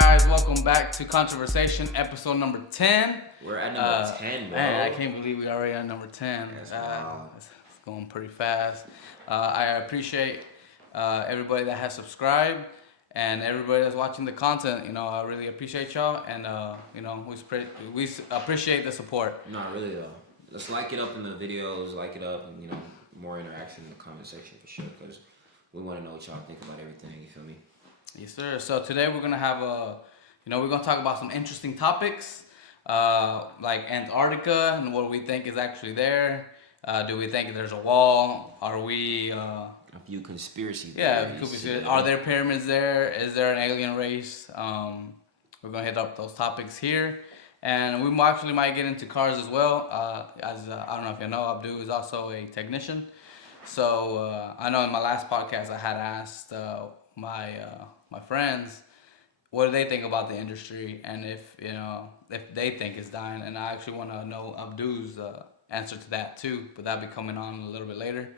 guys, welcome back to Conversation, episode number 10. We're at number 10, bro. Man, I can't believe we already at number 10. Wow. It's going pretty fast. I appreciate everybody that has subscribed and everybody that's watching the content. You know, I really appreciate y'all, and we appreciate the support. No, really though. Let's like it up in the videos, like it up, and more interaction in the comment section for sure, because we want to know what y'all think about everything. You feel me? Yes, sir. So today we're gonna have we're gonna talk about some interesting topics, like Antarctica and what we think is actually there. Do we think there's a wall? Are we? A few conspiracy theories. Yeah, are there pyramids there? Is there an alien race? We're gonna hit up those topics here, and we might get into cars as well. As I don't know if you know, Abdul is also a technician. So I know in my last podcast I had asked my friends what do they think about the industry, and if they think it's dying, and I actually want to know Abdul's answer to that too, but that'll be coming on a little bit later,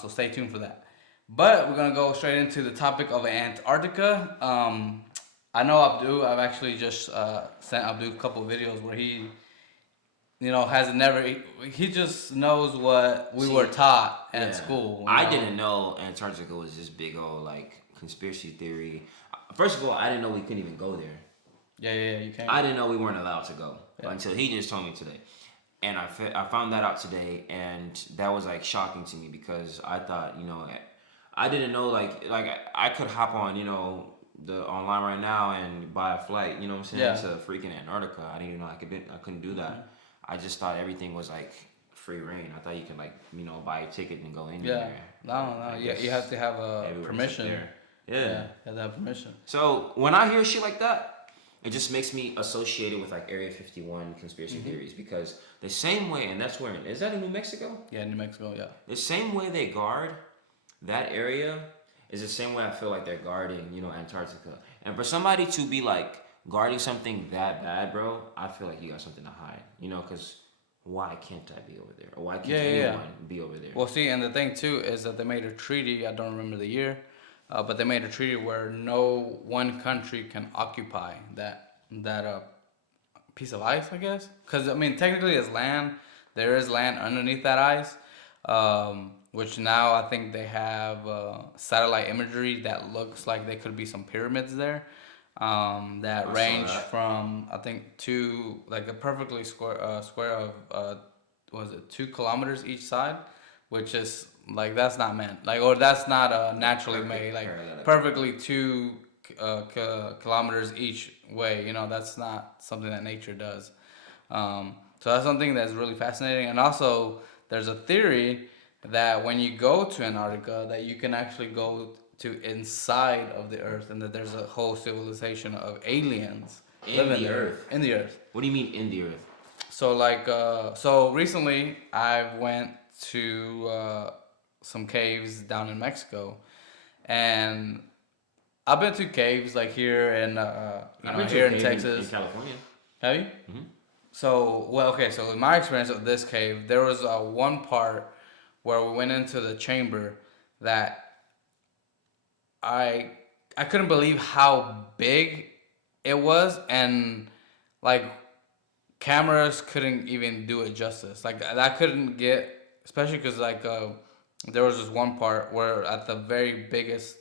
so stay tuned for that. But we're gonna go straight into the topic of Antarctica. I know Abdul. I've actually just sent Abdul a couple of videos where he he just knows what we were taught at school. I didn't know Antarctica was this big old conspiracy theory. First of all, I didn't know we couldn't even go there. Yeah, you can't. I didn't know we weren't allowed to go until he just told me today. And I found that out today, and that was shocking to me, because I thought, I didn't know I could hop on, the online right now and buy a flight, to freaking Antarctica. I didn't even know I couldn't do that. Mm-hmm. I just thought everything was free reign. I thought you could buy a ticket and go in there. Yeah. No. You have to have a permission. Yeah. You have to have permission. So when I hear shit like that, it just makes me associate it with Area 51 conspiracy theories, because the same way, and that's where, is that in New Mexico? Yeah, New Mexico, yeah. The same way they guard that area is the same way I feel like they're guarding, Antarctica. And for somebody to be guarding something that bad, bro, I feel like you got something to hide, because why can't I be over there? Or why can't anyone be over there? Well, see, and the thing too is that they made a treaty, I don't remember the year, but they made a treaty where no one country can occupy that piece of ice, I guess. Because, technically it's land. There is land underneath that ice, which now I think they have satellite imagery that looks like there could be some pyramids there that range from, I think, a perfectly square of, 2 kilometers each side, which is, that's not meant. Or that's not naturally made. Perfectly 2 kilometers each way. That's not something that nature does. So that's something that's really fascinating. And also, there's a theory that when you go to Antarctica, that you can actually go to inside of the Earth, and that there's a whole civilization of aliens living there. In the Earth. What do you mean in the Earth? So so recently I went to some caves down in Mexico, and I've been to caves here in here in Texas. In California. Have you? Mm-hmm. So in my experience of this cave, there was one part where we went into the chamber that I couldn't believe how big it was, and cameras couldn't even do it justice. I couldn't get, especially because there was this one part where at the very biggest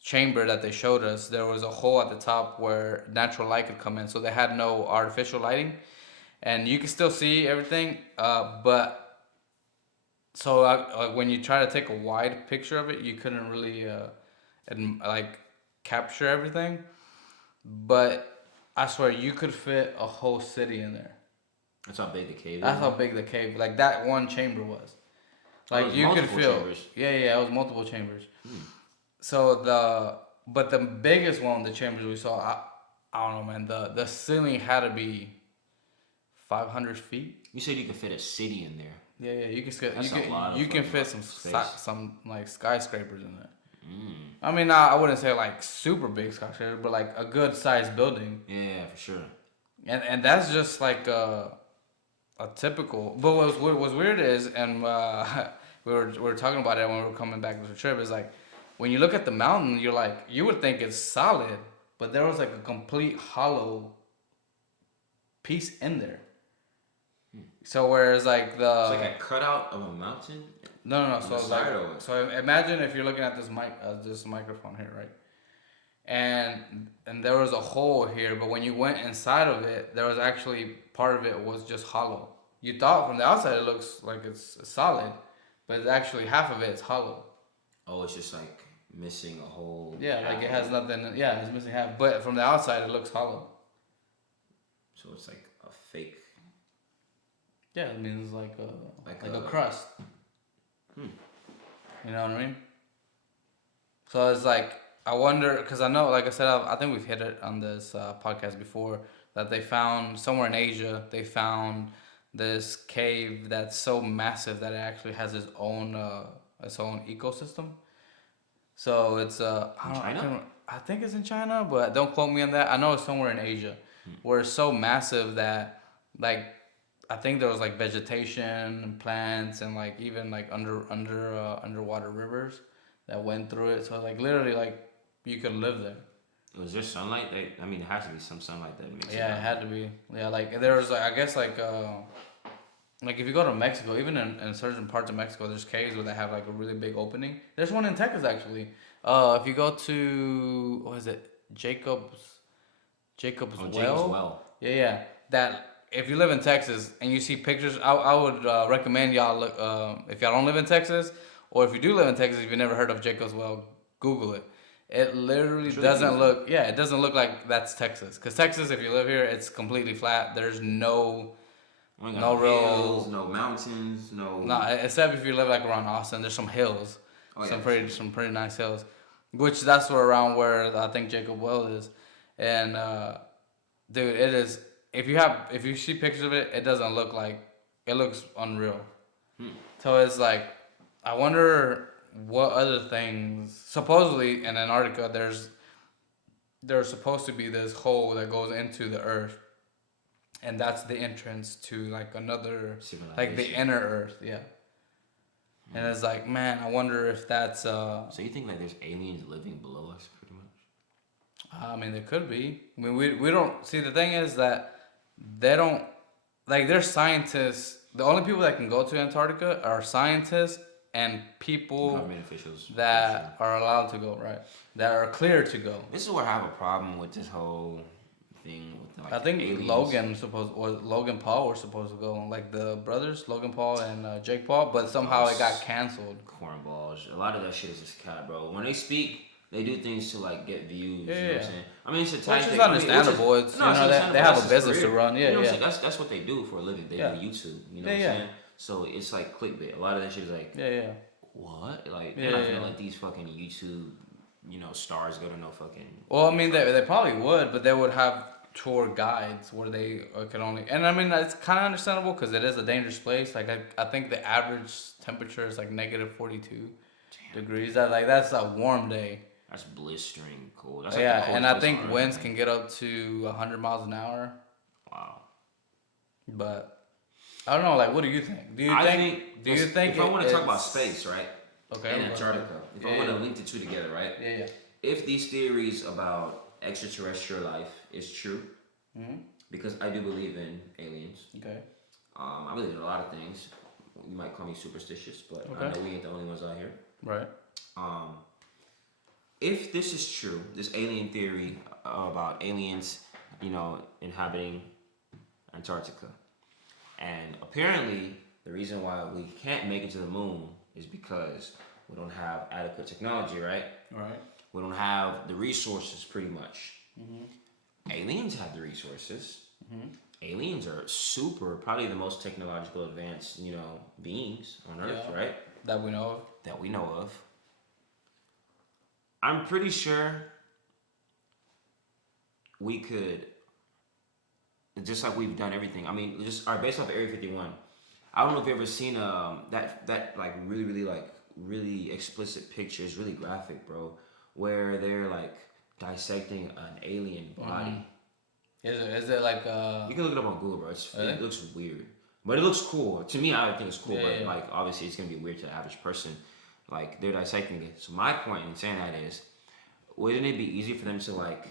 chamber that they showed us, there was a hole at the top where natural light could come in, so they had no artificial lighting, and you could still see everything, but so when you try to take a wide picture of it, you couldn't really capture everything, but I swear you could fit a whole city in there. That's how big the cave is. That's how big the cave, that one chamber was. You could feel. Chambers. Yeah, it was multiple chambers. So but the biggest one, the chambers we saw, I don't know, man. The ceiling had to be 500 feet. You said you could fit a city in there. Yeah, you can fit some skyscrapers in there. I wouldn't say super big skyscraper, but a good sized building. Yeah, for sure. And that's just a typical. But what was weird is, and we were talking about it when we were coming back to the trip, is when you look at the mountain, you would think it's solid, but there was like a complete hollow piece in there. So whereas like It's like a cutout of a mountain. no. On the So side, like or what? so imagine if you're looking at this microphone here, right? And there was a hole here, but when you went inside of it, there was actually part of it was just hollow. You thought from the outside it looks like it's solid, but it's actually half of it is hollow. Oh, it's just like missing a whole. Yeah, like half it of has nothing. Yeah, it's missing half, but from the outside it looks hollow. So it's like a fake. Yeah, it means like a a crust. Hmm. You know what I mean? So it's like I wonder because I know, like I said, I think we've hit it on this podcast before that they found somewhere in Asia. They found this cave that's so massive that it actually has its own ecosystem. So it's In China? I think it's in China, but don't quote me on that. I know it's somewhere in Asia, where it's so massive that like I think there was like vegetation and plants and like even like underwater rivers that went through it. So like literally like you could live there. Was there sunlight? I mean, there has to be some sunlight that makes Yeah, it had to be. Yeah, like there was like I guess like if you go to Mexico, even in certain parts of Mexico, there's caves where they have like a really big opening. There's one in Texas actually. If you go to what is it, Jacob's Oh, Well? Jacob's Well. Yeah. That if you live in Texas and you see pictures, I would recommend y'all look. If y'all don't live in Texas, or if you do live in Texas, if you've never heard of Jacob's Well, Google it. It literally It's really doesn't beautiful. look. Yeah, it doesn't look like that's Texas. Cause Texas, if you live here, it's completely flat. There's no. We ain't No got real- hills, no mountains, no. No, except if you live like around Austin, there's some hills, Oh, some yeah. pretty nice hills, which that's where around where I think Jacob Well is, and dude, it is. If you see pictures of it, it doesn't look like it looks unreal. So it's like, I wonder what other things. Supposedly in Antarctica, there's supposed to be this hole that goes into the earth, and that's the entrance to like another, like the Civilization. inner earth, yeah. And it's like, man, I wonder if that's So you think like there's aliens living below us, pretty much? I mean, there could be. I mean, we don't see. The thing is that they don't like. They're scientists. The only people that can go to Antarctica are scientists and people Government officials. for that sure. are allowed to go. Right, that are clear to go. This is where I have a problem with this whole thing with like I think aliens. Logan Paul were supposed to go, like the brothers, Logan Paul and Jake Paul, but somehow it got canceled. Cornballs. A lot of that shit is just cat, bro. When they speak, they do things to like get views. Yeah, you know what I'm yeah. saying? I mean, it's a Which tactic. is understandable. It's, you know, they have a That's his business to career. run. Yeah, you know what I'm yeah. saying? That's what they do for a living. They Yeah. do YouTube. You know Yeah, what yeah. I'm saying? So it's like clickbait. A lot of that shit is like, Yeah, yeah. what? Like, Yeah, they're not yeah. gonna let these fucking YouTube, stars go to no fucking. Well, I mean, they probably would, but they would have tour guides where they could only. And I mean, it's kind of understandable because it is a dangerous place. Like, I think the average temperature is like negative 42 degrees. That's a warm day. That's blistering cold. That's like Yeah, the coldest and I place think on Earth, winds man. can get up to 100 miles an hour. Wow. But I don't know. Like, what do you think? Do you think? if I want to talk about it's- space, right? Okay. And Antarctica. If I Yeah, want to yeah. link the two together, right? Yeah, yeah. If these theories about extraterrestrial life is true, because I do believe in aliens. Okay. I believe in a lot of things. You might call me superstitious, but I Okay. know we ain't the only ones out here. Right. If this is true, this alien theory about aliens, inhabiting Antarctica, and apparently the reason why we can't make it to the moon is because we don't have adequate technology, right? Right. We don't have the resources, pretty much. Aliens have the resources. Aliens are probably the most technological advanced, beings on Earth, Yeah. right? That we know of. That we know of. I'm pretty sure we could, just like we've done everything. I mean, just based off of Area 51. I don't know if you've ever seen that like really explicit pictures, really graphic, bro, where they're like dissecting an alien body. Is it like You can look it up on Google, bro. Really? It looks weird, but it looks cool. To me, I think it's cool, Yeah, but yeah. like obviously it's gonna be weird to the average person. Like they're dissecting it. So my point in saying that is, wouldn't it be easy for them to like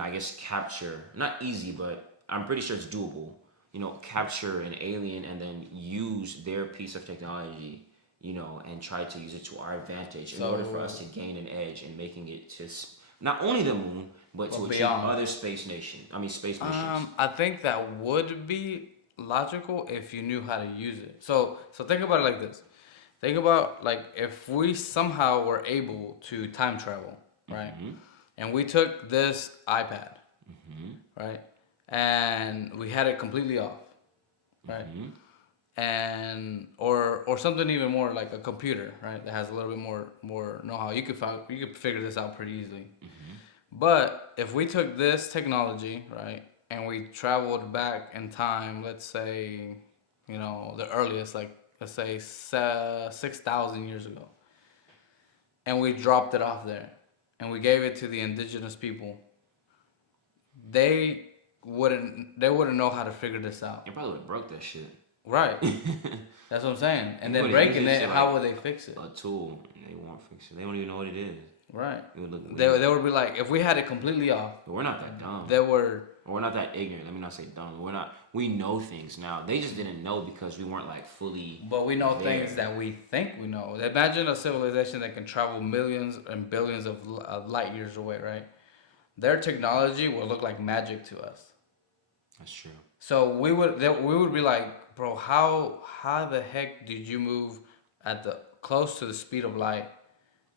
I guess capture, not easy, but I'm pretty sure it's doable. Capture an alien and then use their piece of technology, and try to use it to our advantage in order for us to gain an edge in making it to not only the moon, but to achieve other space missions. I think that would be logical if you knew how to use it. So think about it like this. Think about like if we somehow were able to time travel, right? And we took this iPad, right? And we had it completely off, right? And or something even more like a computer, right? That has a little bit more know-how. You could figure this out pretty easily. But if we took this technology, right, and we traveled back in time, let's say, the earliest, like let's say 6,000 years ago, and we dropped it off there, and we gave it to the indigenous people, they wouldn't know how to figure this out. They probably would have broke that shit. Right. That's what I'm saying. And then breaking it, how would they fix it? A tool. They won't fix it. They don't even know what it is. Right. They would be like, if we had it completely off. But we're not that dumb. We're not that ignorant. Let me not say dumb. We know things now. They just didn't know because we weren't like fully. But we know things that we think we know. Imagine a civilization that can travel millions and billions of light years away, right? Their technology will look like magic to us. That's true. So we would be like, bro, how the heck did you move close to the speed of light?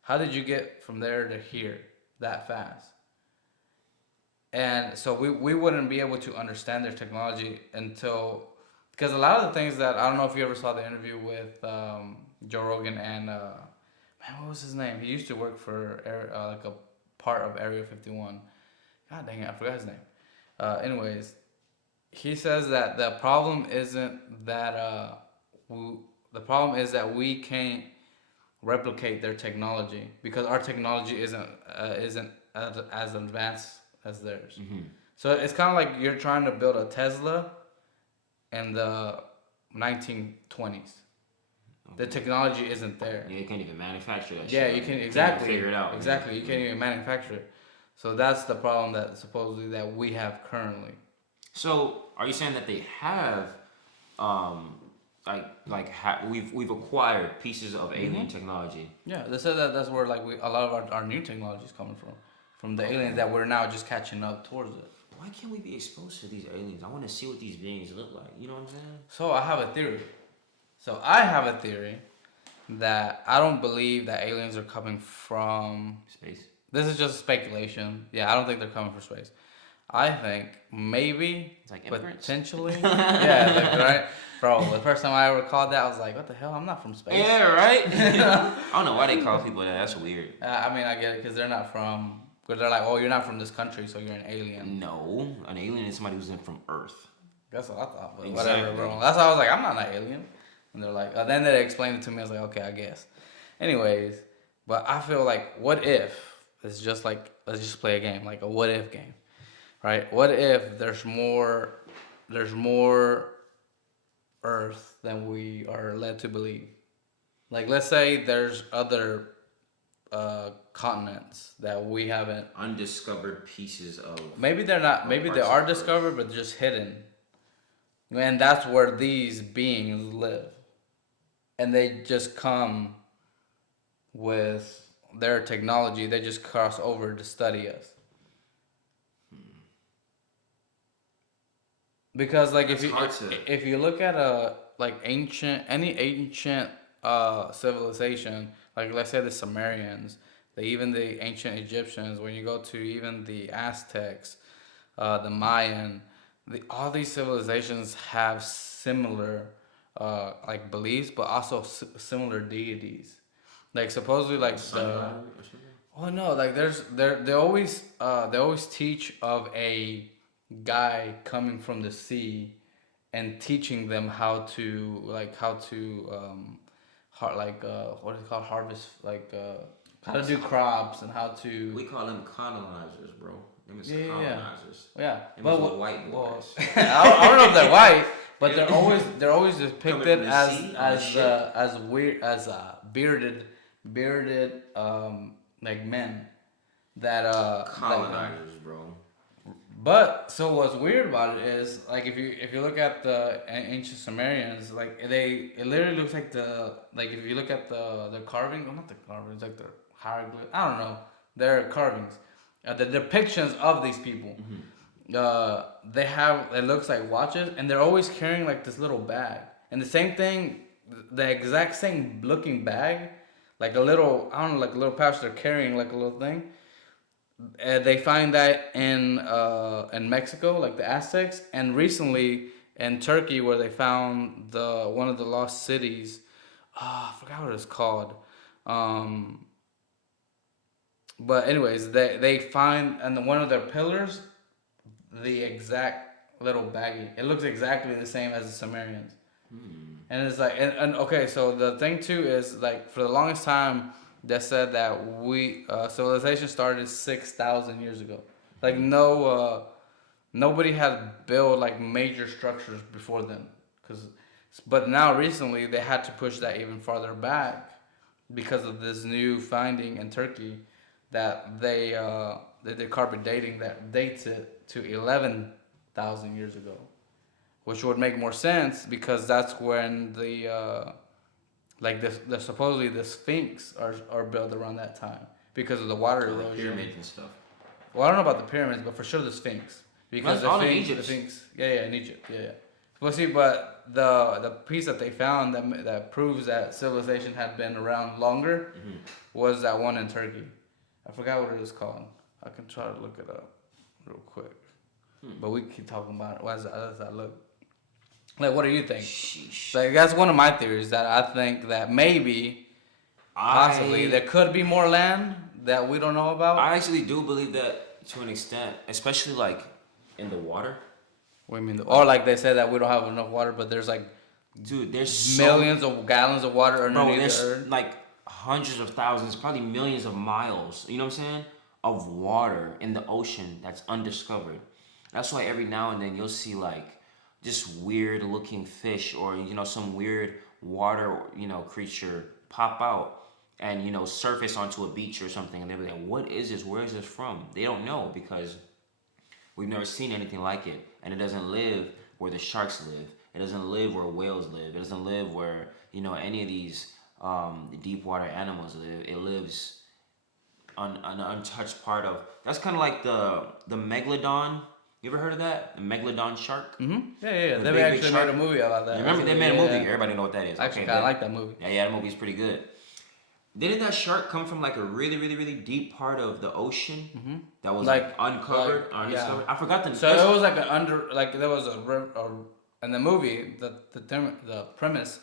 How did you get from there to here that fast? And so we wouldn't be able to understand their technology because a lot of the things that, I don't know if you ever saw the interview with Joe Rogan and, what was his name? He used to work for like a part of Area 51. God dang it, I forgot his name. Anyways, he says that the problem isn't that the problem is that we can't replicate their technology because our technology isn't as advanced as theirs. So it's kind of like you're trying to build a Tesla in the 1920s. The technology isn't there. Yeah, you can't even manufacture that. Yeah, shit. you can exactly figure it out. Exactly, you can't even manufacture it. So that's the problem that supposedly that we have currently. So are you saying that they have, we've acquired pieces of alien technology? Yeah, they said that's where like a lot of our new technology is coming from the aliens that we're now just catching up towards it. Why can't we be exposed to these aliens? I want to see what these beings look like. You know what I'm saying? So I have a theory that I don't believe that aliens are coming from space. This is just speculation. Yeah, I don't think they're coming from space. I think maybe, it's like potentially, yeah, right, bro. The first time I ever called that, I was like, "What the hell? I'm not from space." Yeah, right. I don't know why they call people that. That's weird. I mean, I get it because they're not from. Because they're like, "Oh, you're not from this country, so you're an alien." No, an alien is somebody who's from Earth. That's what I thought, but whatever, bro. That's why I was like, "I'm not an alien," and they're like, then they explained it to me. I was like, "Okay, I guess." Anyways, but I feel like, what if it's just like, let's just play a game, like a what if game. Right? What if there's more Earth than we are led to believe? Like, let's say there's other continents that we haven't undiscovered pieces of. Maybe they're not. Maybe they are discovered, but just hidden. And that's where these beings live, and they just come with their technology. They just cross over to study us. Because like if you look at any ancient civilization, like let's say the Sumerians, even the ancient Egyptians, when you go to even the Aztecs, the Mayan, all these civilizations have similar like beliefs, but also similar deities. Like supposedly like they always teach of a guy coming from the sea and teaching them how to what is it called, harvest, how to do crops and how to. We call them colonizers, bro. Them is colonizers. Yeah. But white boys. I don't know if they're white, but they're always depicted as weird, as bearded like men that colonizers, bro. But so what's weird about it is like if you look at the ancient Sumerians, like it literally looks like if you look at the carving, well, not the carvings, like the hieroglyph, I don't know, their carvings, the depictions of these people. They have, it looks like watches, and they're always carrying like this little bag, and the same thing, the exact same looking bag, like a little, I don't know, like a little pouch they're carrying, like a little thing. They find that in Mexico, like the Aztecs, and recently in Turkey, where they found the one of the lost cities. I forgot what it's called. Um, but anyways, they find and one of their pillars the exact little baggie. It looks exactly the same as the Sumerians. And it's like, and okay, so the thing too is like for the longest time, they said that civilization started 6,000 years ago. Like nobody had built like major structures before then, but now recently they had to push that even farther back because of this new finding in Turkey that they did carbon dating that dates it to 11,000 years ago, which would make more sense because that's when the supposedly the Sphinx are built around that time because of the water erosion. Pyramids and stuff. Well, I don't know about the pyramids, but for sure the Sphinx because That's all in Egypt. The Sphinx, yeah, in Egypt, yeah. Well, see, but the piece that they found that proves that civilization had been around longer was that one in Turkey. I forgot what it was called. I can try to look it up real quick. But we keep talking about it. How does that look? Like, what do you think? Sheesh. Like, that's one of my theories that I think that maybe, possibly, there could be more land that we don't know about. I actually do believe that to an extent, especially like in the water. What do you mean? Or like they said that we don't have enough water, but there's like, dude, there's millions of gallons of water underneath the earth. Like hundreds of thousands, probably millions of miles. You know what I'm saying? Of water in the ocean that's undiscovered. That's why every now and then you'll see like just weird looking fish or some weird water creature pop out and surface onto a beach or something, and they'll be like, what is this? Where is this from? They don't know because we've never seen anything like it, and it doesn't live where the sharks live. It doesn't live where whales live. It doesn't live where any of these deep water animals live. It lives on an untouched part of. That's kind of like the megalodon. You ever heard of that? The megalodon shark? Mm-hmm. Yeah. They actually made a movie about that. You remember they made a movie? Everybody know what that is. I actually kind of like that movie. Yeah, that movie's pretty good. Didn't that shark come from like a really, really, really deep part of the ocean that was like uncovered or undiscovered? I forgot the name. So it was like there was in the movie the premise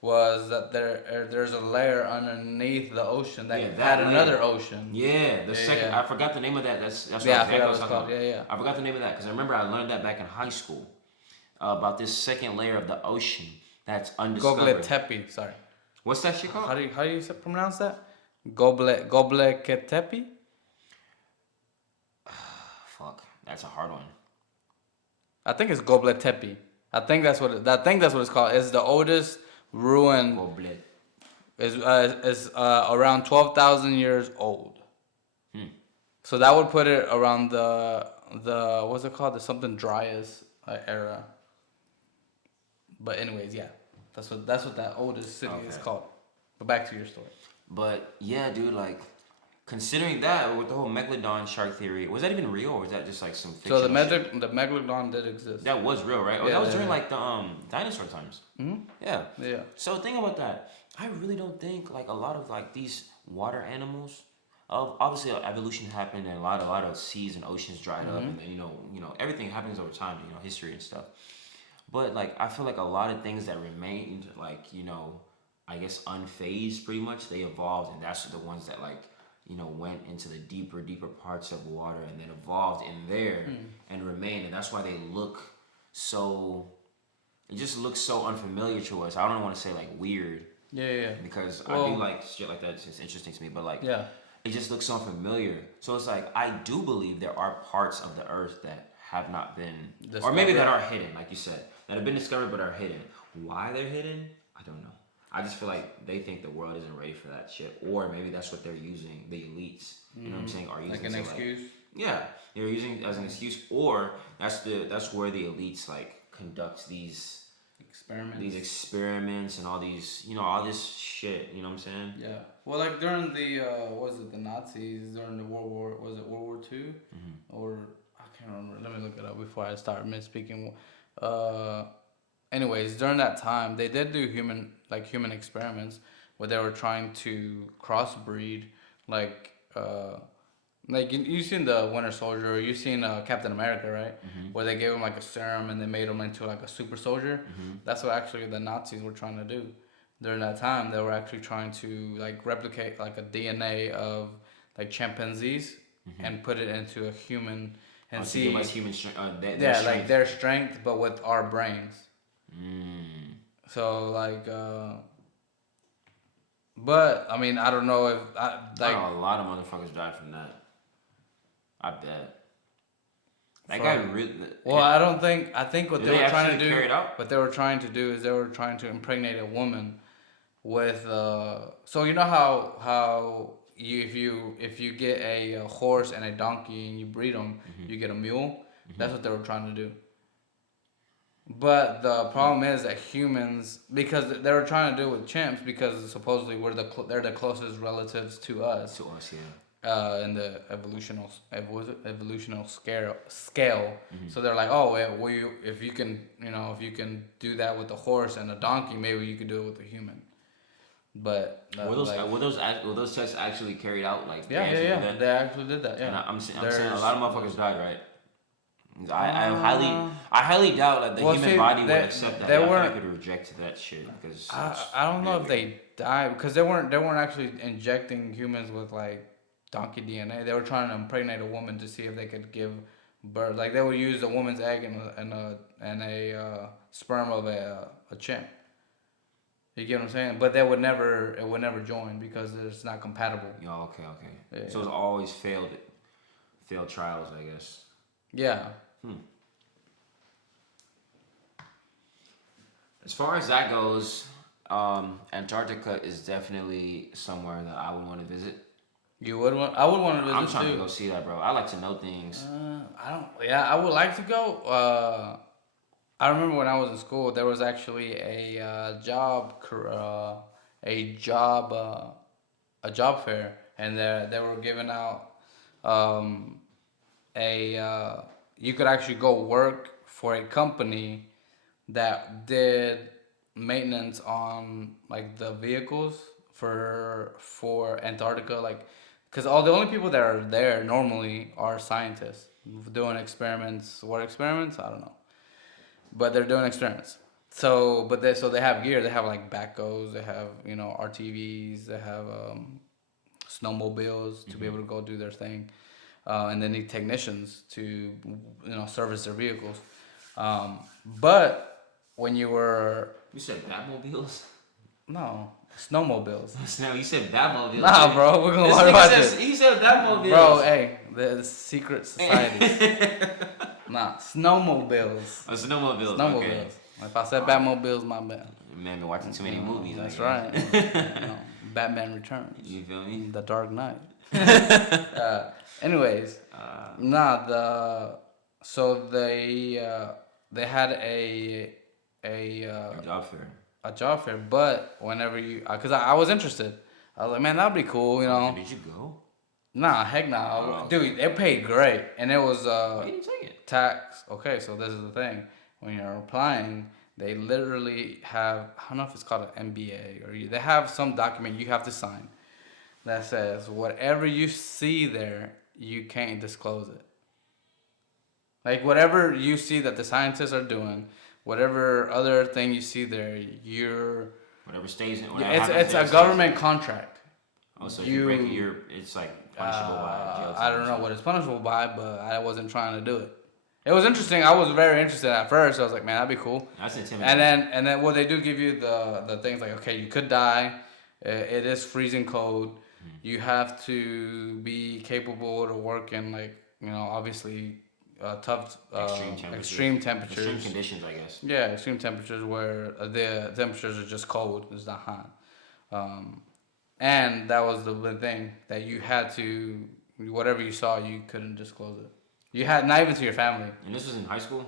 was that there's a layer underneath the ocean that had another ocean. Yeah, second. I forgot the name of that. That's what I forgot what it's called. Yeah. I forgot the name of that because I remember I learned that back in high school about this second layer of the ocean that's undiscovered. Goblet sorry. What's that shit called? How do you pronounce that? Goblet. Fuck, that's a hard one. I think it's Goblet Tepe. I think that's what it's called. It's the oldest ruin. Goblet. Is around 12,000 years old. So that would put it around the what's it called? The something Dryas era. But anyways, yeah. That's what that oldest city is called. But back to your story. But yeah, dude, like considering that with the whole megalodon shark theory, was that even real or was that just like some fiction? So the megalodon did exist. That was real, right? Oh, that was during like the dinosaur times. Mm-hmm. Yeah. Yeah. So think about that. I really don't think like a lot of like these water animals. Obviously, evolution happened and a lot of seas and oceans dried up, and then everything happens over time. History and stuff. But like I feel like a lot of things that remained like I guess unfazed pretty much, they evolved, and that's the ones that like went into the deeper parts of water and then evolved in there and remained, and that's why they look so. It just looks so unfamiliar to us. I don't want to say like weird. Yeah. Because I do like shit like that. It's interesting to me, but like it just looks so unfamiliar. So it's like I do believe there are parts of the earth that have not been discovered. Or maybe that are hidden, like you said, that have been discovered but are hidden. Why they're hidden, I don't know. I just feel like they think the world isn't ready for that shit, or maybe that's what they're using. The elites, you know what I'm saying, are using like an excuse. Yeah, they were using it as an excuse, or that's where the elites like conduct these experiments and all these, all this shit. You know what I'm saying? Yeah. Well, like during the was it the Nazis during the World War II, or I can't remember. Let me look it up before I start misspeaking. Uh, anyways, during that time, they did do human experiments where they were trying to crossbreed, like like you seen the Winter Soldier, or you seen Captain America, right? Where they gave him like a serum and they made him into like a super soldier. That's what actually the Nazis were trying to do. During that time, they were actually trying to like replicate like a DNA of like chimpanzees and put it into a human and see give us human strength. yeah, strength. Like their strength, but with our brains. So like, but I mean, I don't know if like a lot of motherfuckers died from that. I bet. That guy really. Well, I think what they were trying to do. Carry it out? What they were trying to do is they were trying to impregnate a woman with. So you know how if you get a horse and a donkey and you breed them, you get a mule. That's what they were trying to do. But the problem is that humans, because they were trying to do it with chimps, because supposedly they're the closest relatives to us. To us, yeah. In the evolutional scale. So they're like, oh, well, if you can do that with a horse and a donkey, maybe you could do it with a human. But were those tests actually carried out? Like yeah, they actually did that. Yeah, and I'm saying a lot of motherfuckers died, right? I highly doubt that the human body would accept that. I could reject that shit because I don't know if they died because they weren't actually injecting humans with like donkey DNA. They were trying to impregnate a woman to see if they could give birth. Like they would use a woman's egg and a sperm of a chimp. You get what I'm saying? But it would never join because it's not compatible. Yeah, okay. Yeah. So it's always failed trials, I guess. Yeah. As far as that goes, Antarctica is definitely somewhere that I would want to visit. You would want? I would want to visit too. I'm trying to go see that, bro. I like to know things. I would like to go. I remember when I was in school, there was actually a job fair, and they were giving out you could actually go work for a company that did maintenance on like the vehicles for Antarctica, like because the only people that are there normally are scientists doing experiments. What experiments? I don't know. But they're doing experiments. So they have gear. They have like backhoes. They have RTVs. They have snowmobiles to be able to go do their thing, and they need technicians to service their vehicles. But when you said Batmobiles? No, snowmobiles. No, you said Batmobiles. Nah, bro, we're gonna learn about this. He said Batmobiles. Bro, hey, the secret societies. Nah, snowmobiles. Oh, snowmobiles. Okay. If I said Batmobiles, my bad. Man, been watching too many movies. That's right. Batman Returns. You feel me? The Dark Knight. Anyways, so they had a job fair. A job fair, but whenever because I was interested, I was like, man, that'd be cool, Did you go? Nah, heck nah. Dude, it paid great. And it was why didn't you take it? Tax. Okay, so this is the thing. When you're applying, they literally have, I don't know if it's called an MBA, or they have some document you have to sign that says whatever you see there, you can't disclose it. Like whatever you see that the scientists are doing, whatever other thing you see there, whatever stays in. It's a government contract. Oh, so if you break it, it's like punishable by jail time. I don't know what it's punishable by, but I wasn't trying to do it. It was interesting. I was very interested at first. I was like, man, that'd be cool. That's intimidating. And then they do give you the things like, okay, you could die. It is freezing cold. You have to be capable to work in obviously tough extreme temperatures. Extreme conditions, I guess. Yeah, extreme temperatures where the temperatures are just cold. It's not hot. And that was the thing that you had to whatever you saw, you couldn't disclose it. You had not even to your family. And this was in high school?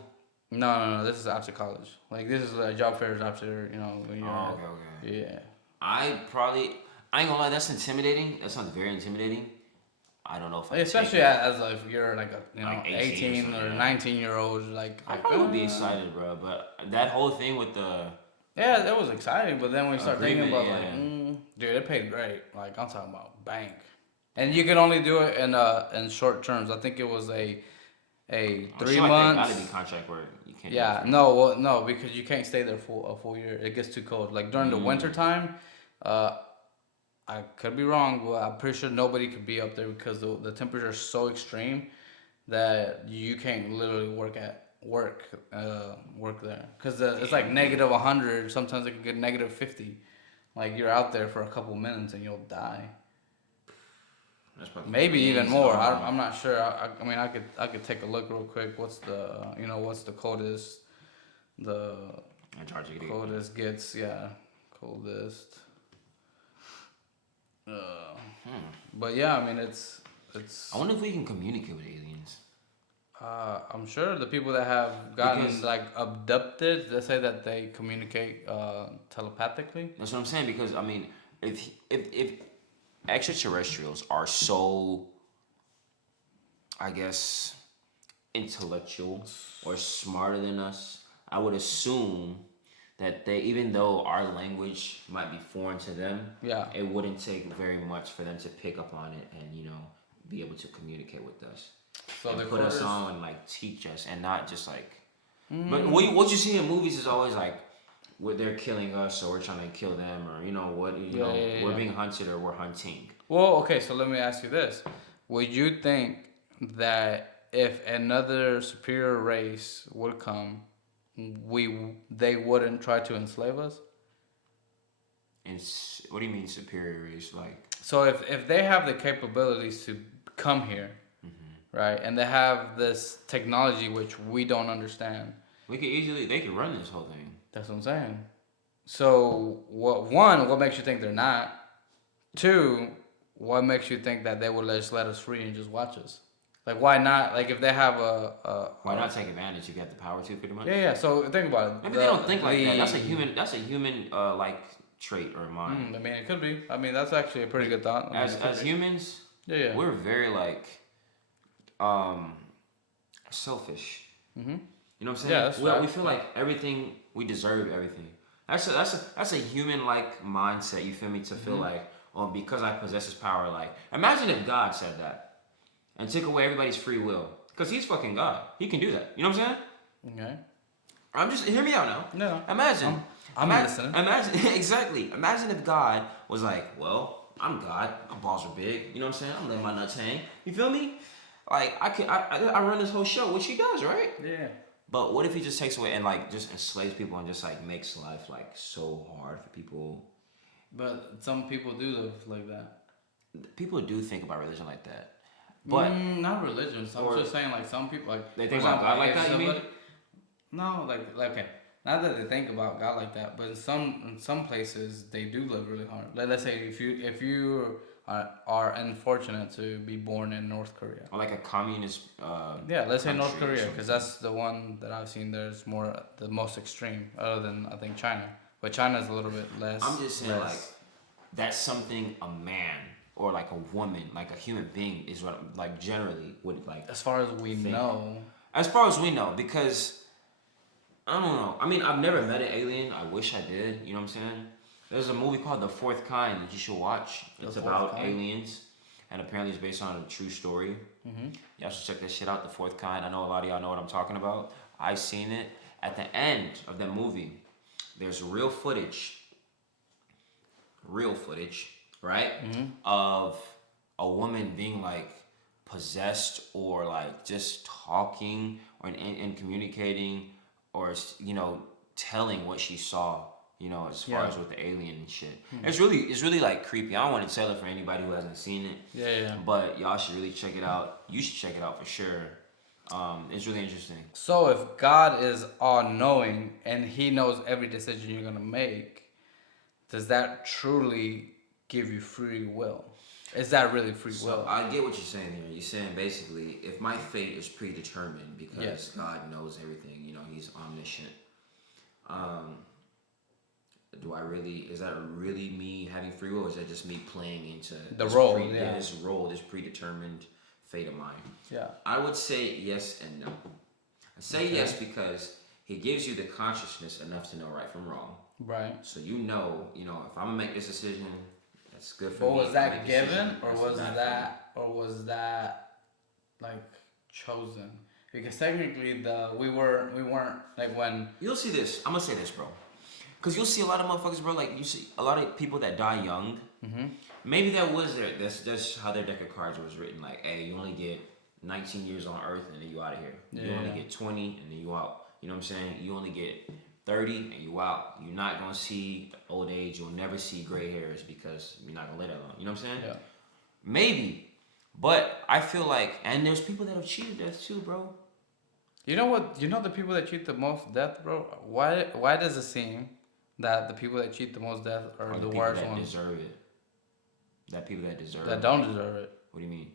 No. This is after college. Like this is job fairs after when you're. Oh, okay. Yeah. I ain't gonna lie, that's intimidating. That sounds very intimidating. I don't know if especially as if you're like a like 18 or 19-year-old, like I probably would be excited, bro. But that whole thing with the yeah, that was exciting. But then when you start thinking about dude, it paid great. Like I'm talking about bank, and you can only do it in short terms. I think it was a 3 months. Gotta be contract work. You can't. Yeah, no, because you can't stay there for a full year. It gets too cold. Like during the winter time, I could be wrong, but I'm pretty sure nobody could be up there because the temperature is so extreme that you can't literally work there because it's like negative 100. Sometimes it can get negative 50. Like you're out there for a couple minutes and you'll die. Maybe even more. I'm not sure. I mean, I could take a look real quick. What's the coldest? The Antarctica. Coldest gets coldest. But yeah, I mean it's. I wonder if we can communicate with aliens. I'm sure the people that have gotten like abducted, they say that they communicate telepathically. That's what I'm saying, because I mean, if extraterrestrials are so, I guess, intellectual or smarter than us, I would assume that they, even though our language might be foreign to them, it wouldn't take very much for them to pick up on it and be able to communicate with us. So they put us on and like teach us, and not just like. But what you see in movies is always like, they're killing us, or we're trying to kill them, or we're being hunted, or we're hunting. Well, okay, so let me ask you this: would you think that if another superior race would come, they wouldn't try to enslave us? And what do you mean superior race? Like, so if they have the capabilities to come here, right, and they have this technology which we don't understand, they could run this whole thing. That's what I'm saying. So what makes you think they're not? 2, what makes you think that they would just let us free and just watch us? Like, why not? Like, if they have why not take advantage if you have the power to, pretty much? Yeah. So think about it. Maybe they don't think like that. That's a human like trait or mind. I mean, it could be. I mean, that's actually a pretty good thought. As humans, we're very like selfish. Mm-hmm. You know what I'm saying? Yeah, we feel like everything, we deserve everything. That's a human like mindset. You feel me? To feel like, because I possess this power. Like, imagine if God said that and took away everybody's free will, because He's fucking God. He can do that. You know what I'm saying? Okay. Hear me out now. No. Imagine. I'm listening. Imagine exactly. Imagine if God was like, well, I'm God. My balls are big. You know what I'm saying? I'm letting my nuts hang. You feel me? Like I run this whole show, which He does, right? Yeah. But what if He just takes away and like just enslaves people and just like makes life like so hard for people? But some people do live like that. People do think about religion like that, but not religion. So I'm just saying, like, some people, like, they think about God like that. You mean? No, like okay, not that they think about God like that, but in some places they do live really hard. Like, let's say if you are unfortunate to be born in North Korea, or like a communist. Let's say North Korea, because that's the one that I've seen. There's the most extreme, other than I think China. But China's a little bit less. I'm just saying, like, that's something a man or like a woman, like a human being, is what like generally would like. As far as we know. As far as we know, because I don't know. I mean, I've never met an alien. I wish I did. You know what I'm saying? There's a movie called The Fourth Kind that you should watch. It's about aliens, and apparently it's based on a true story. Y'all should check that shit out. The Fourth Kind. I know a lot of y'all know what I'm talking about. I've seen it. At the end of that movie, there's real footage, right? Of a woman being like possessed, or like just talking, or and communicating, or telling what she saw, as far as with the alien and shit. It's really like creepy. I don't want to tell it for anybody who hasn't seen it. Yeah. But y'all should really check it out. You should check it out for sure. It's really interesting. So if God is all-knowing and He knows every decision you're gonna make, does that truly give you free will? Is that really free So will? I get what you're saying here. You're saying basically, if my fate is predetermined because Yes. God knows everything, He's omniscient. Um, do I really? Is that really me having free will, or is that just me playing into The role, this role, this predetermined fate of mine? Yeah. I would say yes and no. I say yes because He gives you the consciousness enough to know right from wrong. Right. So if I'm gonna make this decision, that's good for But me. was that given, or was was that like chosen? Because technically, we weren't like when. You'll see this. I'm gonna say this, bro. Because you'll see a lot of motherfuckers, bro. Like you see a lot of people that die young. Mm-hmm. Maybe that was that's how their deck of cards was written. Like, hey, you only get 19 years on Earth and then you out of here. You only get 20 and then you out. You know what I'm saying? You only get 30 and you out. You're not gonna see old age. You'll never see gray hairs because you're not gonna live that long. You know what I'm saying? Yeah. Maybe, but I feel like, and there's people that have cheated death too, bro. You know what? You know the people that cheat the most death, bro. Why does it seem that the people that cheat the most death are the worst ones? Deserve it. That people that deserve That it. don't deserve it. What do you mean?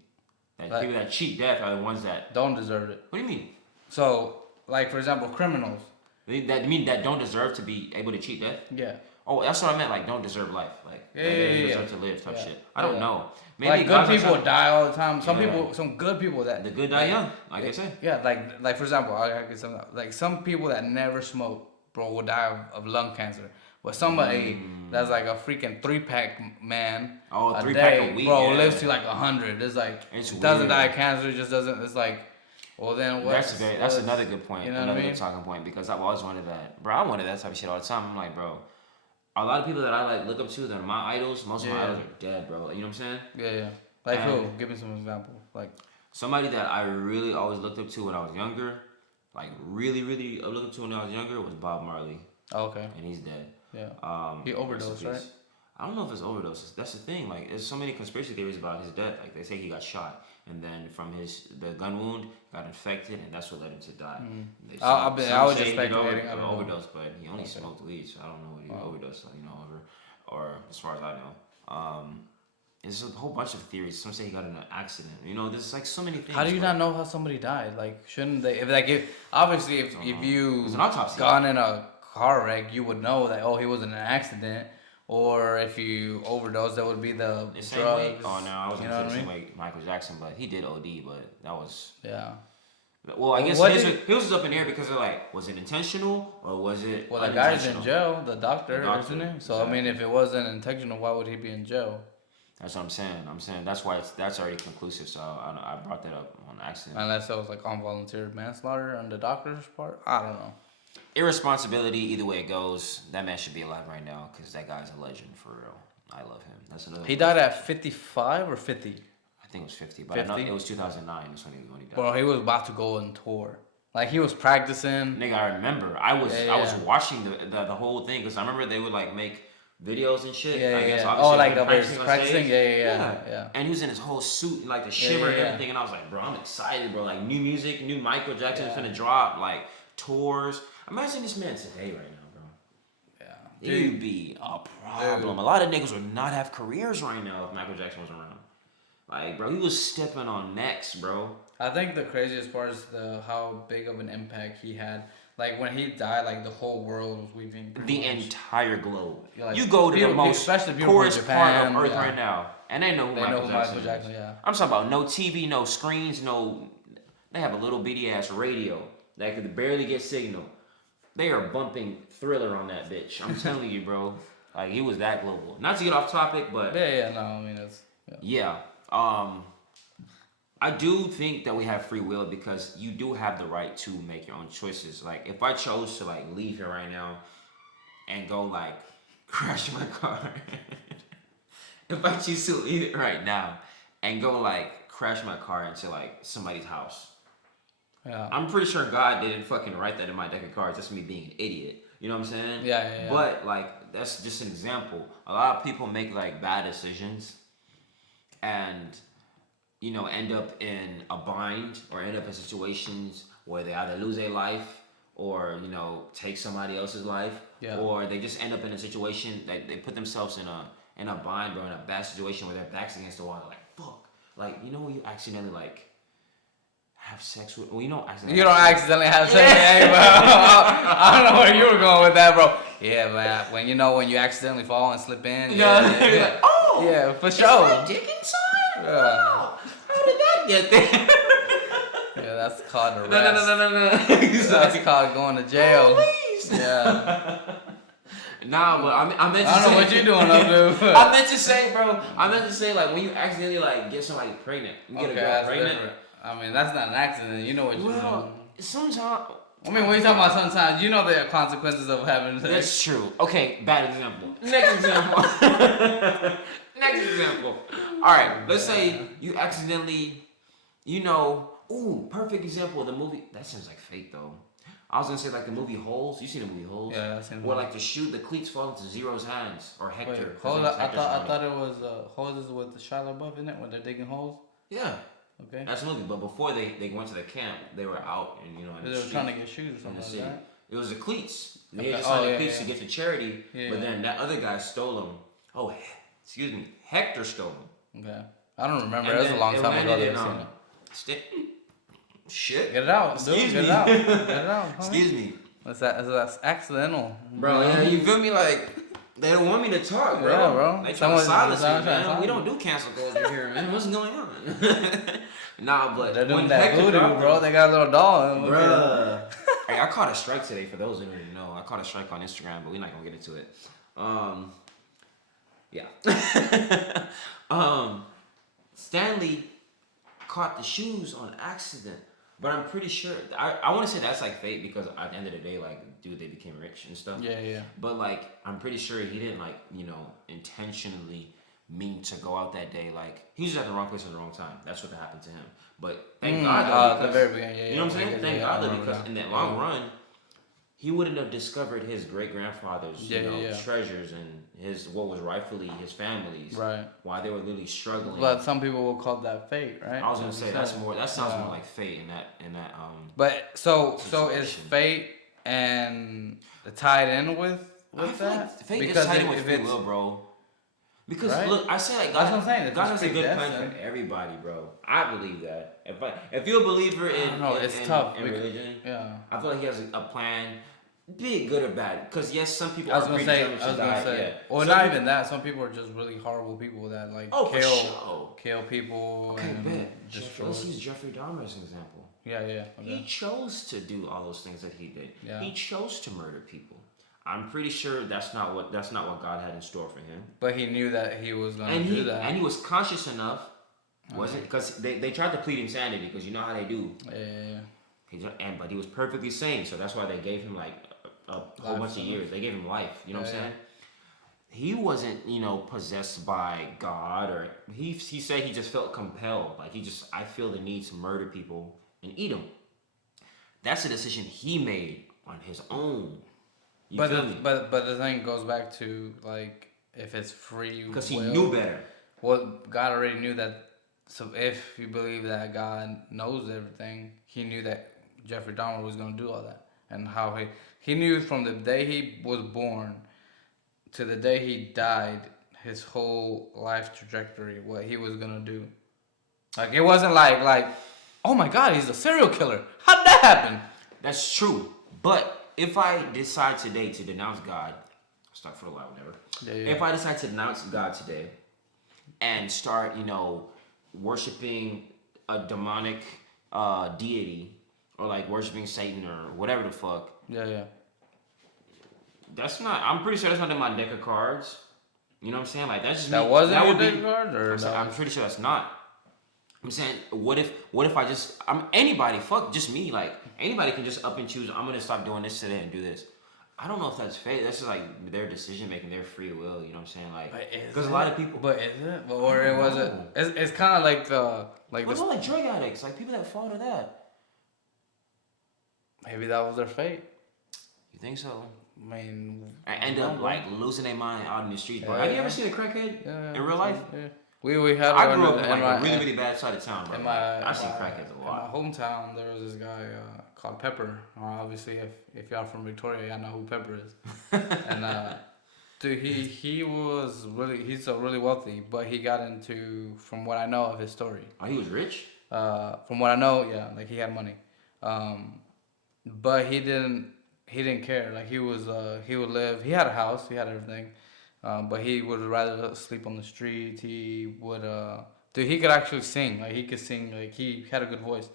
That people that cheat death are the ones that don't deserve it. What do you mean? So, like for example, criminals. That mean that don't deserve to be able to cheat death? Yeah. Oh, that's what I meant. Like, don't deserve life. Like, they deserve to live type shit. I don't know. Maybe like good people die all the time. Some good people that the good die young, like they say. Yeah, like for example, I get some like some people that never smoke, bro, will die of lung cancer. But somebody that's like a freaking 3-pack man, a 3-pack a week, bro, lives to like 100. It's like doesn't die of cancer, just doesn't. It's like, well then what? That's another good point. You know another what I mean? Good talking point because I've always wanted that, bro. I wanted that type of shit all the time. I'm like, bro. A lot of people that I like look up to that are my idols. Most of my idols are dead, bro. You know what I'm saying? Yeah. Like who? Give me some example. Like somebody that I really always looked up to when I was younger, like really looked up to when I was younger was Bob Marley. Oh, okay. And he's dead. Yeah. He overdosed, right? I don't know if it's overdoses. That's the thing. Like, there's so many conspiracy theories about his death. Like, they say he got shot, and then from the gun wound, got infected, and that's what led him to die. I was just speculating. Overdose, but he only smoked weed, so I don't know what he overdosed on, or as far as I know. There's a whole bunch of theories. Some say he got in an accident. There's like so many things. How do you not know how somebody died? Like, shouldn't they? Obviously, if you gone in a car wreck, you would know that he was in an accident. Or if you overdose, that would be the same drugs. Way. Oh no, I was gonna say the same way Michael Jackson, but he did OD, but that was Well, I guess his was up in the air because they're like, was it intentional or was it? Well, the guy's in jail, the doctor, isn't he? So I mean, if it wasn't intentional, why would he be in jail? That's what I'm saying. That's why that's already conclusive. So I brought that up on accident. Unless it was like involuntary manslaughter on the doctor's part, I don't know. Irresponsibility, either way it goes, that man should be alive right now because that guy's a legend for real. I love him. That's another. He died at 55 or 50. I think it was 50, but 50? I know it was 2009. That's when he died. Bro, he was about to go on tour. Like he was practicing. Nigga, I remember. I was watching the whole thing because I remember they would like make videos and shit. Like the practicing. Yeah. And he was in his whole suit, like the shimmer and everything. And I was like, bro, I'm excited, bro. Like new music, new Michael Jackson's finna drop, like tours. Imagine this man today right now, bro. Yeah. It would be a problem. A lot of niggas would not have careers right now if Michael Jackson was around. Like, bro, he was stepping on necks, bro. I think the craziest part is how big of an impact he had. Like when he died, like the whole world was weeping. The entire globe. Like, you go to the most poorest part of Earth right now, and they know who Michael Jackson is. I'm talking about no TV, no screens, no. They have a little bitty ass radio that could barely get signal. They are bumping Thriller on that bitch. I'm telling you, bro. Like he was that global. Not to get off topic, but no, I mean it's I do think that we have free will because you do have the right to make your own choices. Like if I chose to like leave here right now and go like crash my car, if I choose to leave it right now and go like crash my car into like somebody's house. Yeah. I'm pretty sure God didn't fucking write that in my deck of cards. That's me being an idiot. You know what I'm saying? Yeah. But like that's just an example. A lot of people make like bad decisions and end up in a bind or end up in situations where they either lose their life or take somebody else's life, or they just end up in a situation that they put themselves in a bind, bro, in a bad situation where their back's against the wall. They're like, fuck. Like, you know when you accidentally like have sex with? Well, you don't accidentally. You don't accidentally have sex with anybody. I don't know where you were going with that, bro. Yeah, man. When you accidentally fall and slip in. Yeah. Like, oh. Yeah, for is sure. my dick inside? Wow. How did that get there? Yeah, that's called arrest. No. That's called going to jail. Police. Yeah. Nah, but I meant to say. I don't know what you're doing, Abdul. I meant to say, bro. I meant to say, like, when you accidentally like get somebody pregnant, you get a girl pregnant. Different. I mean, that's not an accident. You know what you're doing. Sometimes. I mean, when you talking about sometimes, you know the consequences of having sex. That's true. Okay, bad example. Next example. Next example. All right, let's say you accidentally, perfect example of the movie. That sounds like fake though. I was gonna say like the movie Holes. You seen the movie Holes? Yeah, I've seen where like the cleats fall into Zero's hands or Hector. Wait, hold up. I thought it was Holes with the Shia LaBeouf, isn't it? When they're digging holes. Yeah. Okay. That's the movie. But before they went to the camp, they were out and in they were trying to get shoes or something like that. It was the cleats. They Okay. just signed the cleats to get to charity, Yeah, but then that other guy stole them. Oh, excuse me, Hector stole them. Okay. I don't remember. And it was a long time ago. Shit. Get it out, dude. Excuse Get me. it out. Get it out. Huh? Excuse me. That's accidental. Bro, yeah, you feel me? Like, they don't want me to talk, bro. Yeah, bro. They try to silence me, man. We don't do cancel culture here, man. What's going on? Nah, but they're doing when that Hector voodoo, dropped bro. They got a little doll. Bruh. Hey, I caught a strike today, for those who didn't know. I caught a strike on Instagram, but we're not going to get into it. Yeah. Stanley caught the shoes on accident. But I'm pretty sure, I want to say that's like fate because at the end of the day, like, dude, they became rich and stuff. Yeah. But like, I'm pretty sure he didn't like, intentionally mean to go out that day. Like, he was just at the wrong place at the wrong time. That's what happened to him. But thank God, though, because, the very beginning, yeah. You know what I'm saying? Thank God, though, because that. in that long run, he wouldn't have discovered his great grandfather's treasures and what was rightfully his family's. Right. Why they were literally struggling. But some people will call that fate, right? I was gonna say that sounds more like fate in that But so situation. is fate and tied in with that? Like fate is tied in with free will, bro. Because look, I say like God has a good plan for everybody, bro. I believe that. If you're a believer in religion, I feel like he has a plan, be it good or bad. Because yes, some people are predetermined to die. Or not even that. Some people are just really horrible people that like kill people. Okay, bet. Let's use destroy. Jeffrey Dahmer as an example. Yeah. Okay. He chose to do all those things that he did. Yeah. He chose to murder people. I'm pretty sure that's not what God had in store for him. But he knew that he was gonna do that, and he was conscious enough, wasn't? Because they tried to plead insanity because you know how they do. Yeah. But he was perfectly sane, so that's why they gave him like a whole bunch of years. They gave him life. You know what I'm saying? He wasn't, possessed by God, or he said he just felt compelled. Like I feel the need to murder people and eat them. That's a decision he made on his own. But the thing goes back to like if it's free because he knew better. Well, God already knew that. So if you believe that God knows everything, he knew that Jeffrey Dahmer was gonna do all that, and how he knew from the day he was born to the day he died, his whole life trajectory, what he was gonna do. Like it wasn't like oh my God, he's a serial killer. How did that happen? That's true, but. If I decide today to denounce God, start for a while, whatever. Yeah. If I decide to denounce God today and start, worshiping a demonic deity or like worshiping Satan or whatever the fuck. Yeah. I'm pretty sure that's not in my deck of cards. You know what I'm saying? Like that's just that me. Wasn't that your deck of cards, or I'm pretty sure that's not. I'm saying, what if I just anybody, fuck just me, like anybody can just up and choose, I'm gonna stop doing this today and do this. I don't know if that's fate. That's just like their decision making, their free will. You know what I'm saying? Like, because a lot of people. But is it? Or it wasn't? It's kind of like the like. What about like drug addicts? Like people that fall to that. Maybe that was their fate. You think so? I mean, I end up like losing their mind out in the streets, bro. Have you ever seen a crackhead in real life? Yeah. We had. I grew up in like a really really bad side of town, bro. I've seen crackheads a lot. In my hometown, there was this guy called Pepper. Obviously, if y'all from Victoria, y'all know who Pepper is. And Dude, he's a really wealthy, but he got into, from what I know of his story. Oh, he was rich. From what I know, yeah, like he had money, um, but he didn't care. Like he would live. He had a house. He had everything, but he would rather sleep on the street. He would dude, he could actually sing. Like he could sing. Like he had a good voice,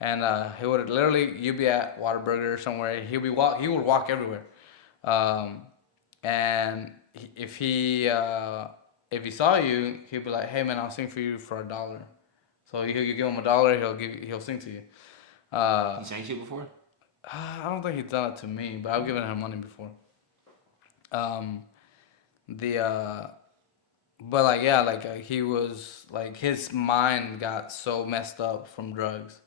and he would literally, you'd be at Whataburger or somewhere. He would walk everywhere. Um, and if he saw you, he'd be like, "Hey man, I'll sing for you for $1." So you give him $1, he'll sing to you. He sang to you before? I don't think he's done it to me, but I've given him money before. Um, the but like yeah, like he was like, his mind got so messed up from drugs.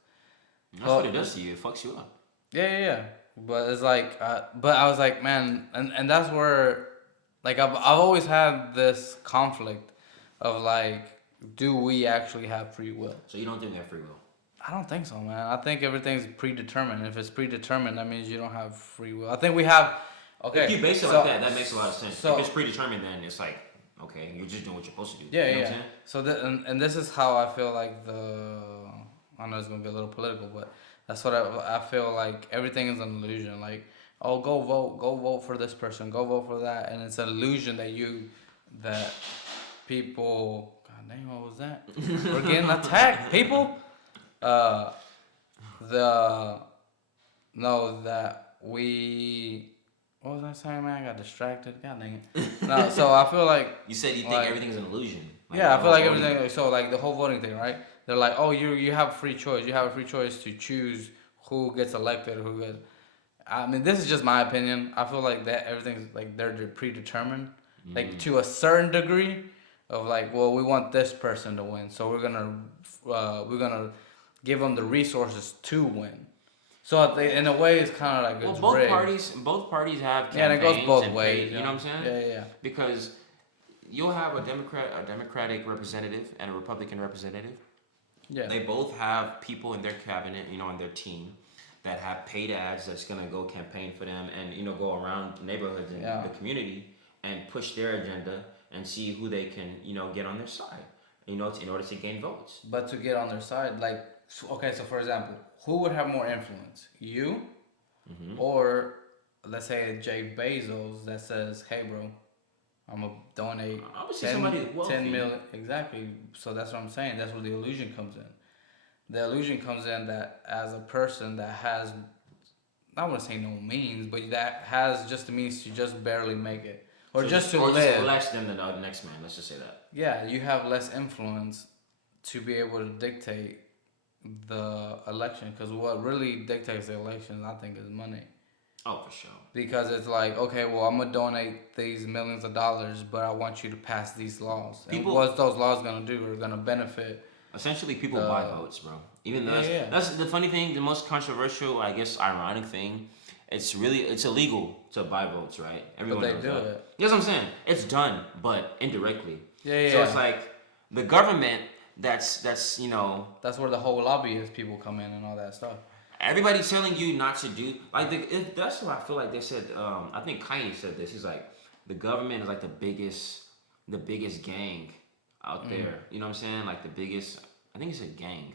That's what it does to you. It fucks you up. Yeah. But it's like, but I was like, man, and that's where, like, I've always had this conflict of like, do we actually have free will? So you don't think they have free will? I don't think so, man. I think everything's predetermined. If it's predetermined, that means you don't have free will. I think we have. Okay. If you base it like that, that makes a lot of sense. So, if it's predetermined, then it's like, okay, you're just doing what you're supposed to do. Yeah, you know yeah. What I'm saying? So and this is how I feel like I know it's gonna be a little political, but that's what I feel like. Everything is an illusion. Like, oh, go vote for this person, go vote for that, and it's an illusion that people. God dang, what was that? We're getting attacked, people. The no that we. What was I saying, man? I got distracted. God dang it. No, so I feel like you said you think everything is an illusion. Like, yeah, I feel like everything. Like, so like the whole voting thing, right? They're like, oh, you have free choice. You have a free choice to choose who gets elected, who gets. I mean, this is just my opinion. I feel like that everything's like they're predetermined, like to a certain degree, of like, well, we want this person to win, so we're gonna give them the resources to win. So in a way, it's kind of like, well, rigged. both parties have campaigns. Yeah, and it goes both ways. You know what I'm saying? Yeah. Because you'll have a Democratic representative and a Republican representative. Yeah. They both have people in their cabinet, on their team, that have paid ads that's gonna go campaign for them and go around neighborhoods and the community and push their agenda and see who they can get on their side. In order to gain votes. But to get on their side, like, okay, so for example, who would have more influence, you, or let's say Jeff Bezos that says, "Hey, bro, I'm gonna donate 10 million." Exactly. So that's what I'm saying. That's where the illusion comes in. The illusion comes in that as a person that has, I wouldn't say no means, but that has just the means to just barely make it. Or just to live. Just less than the next man, let's just say that. Yeah, you have less influence to be able to dictate the election. Because what really dictates the election, I think, is money. Oh, for sure. Because it's like, okay, well, I'm going to donate these millions of dollars, but I want you to pass these laws. And what's those laws going to do? Are going to benefit... Essentially, people buy votes, bro. Even though that's the funny thing, the most controversial, I guess, ironic thing. It's illegal to buy votes, right? Everyone knows that. It. That's what I'm saying. It's done, but indirectly. Yeah. So it's like the government. That's That's where the whole lobbyist people come in and all that stuff. Everybody's telling you not to do that's what I feel like they said. I think Kanye said this. He's like, the government is like the biggest gang out there. You know what I'm saying? Like the biggest. I think he said gang.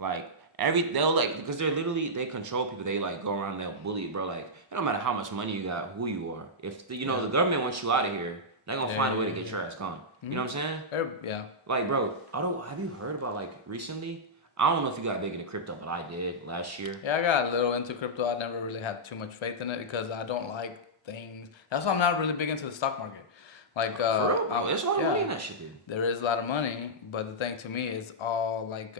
Like. They'll like, because they control people. They like go around, they'll bully, bro. Like, it don't matter how much money you got, who you are. If the government wants you out of here, they're gonna find a way to get your ass gone. You know what I'm saying? Yeah. Like, bro, have you heard about like recently? I don't know if you got big into crypto, but I did last year. Yeah, I got a little into crypto. I never really had too much faith in it because I don't like things. That's why I'm not really big into the stock market. Like, for real, bro. There's a lot of money in that shit, dude. There is a lot of money, but the thing to me is all like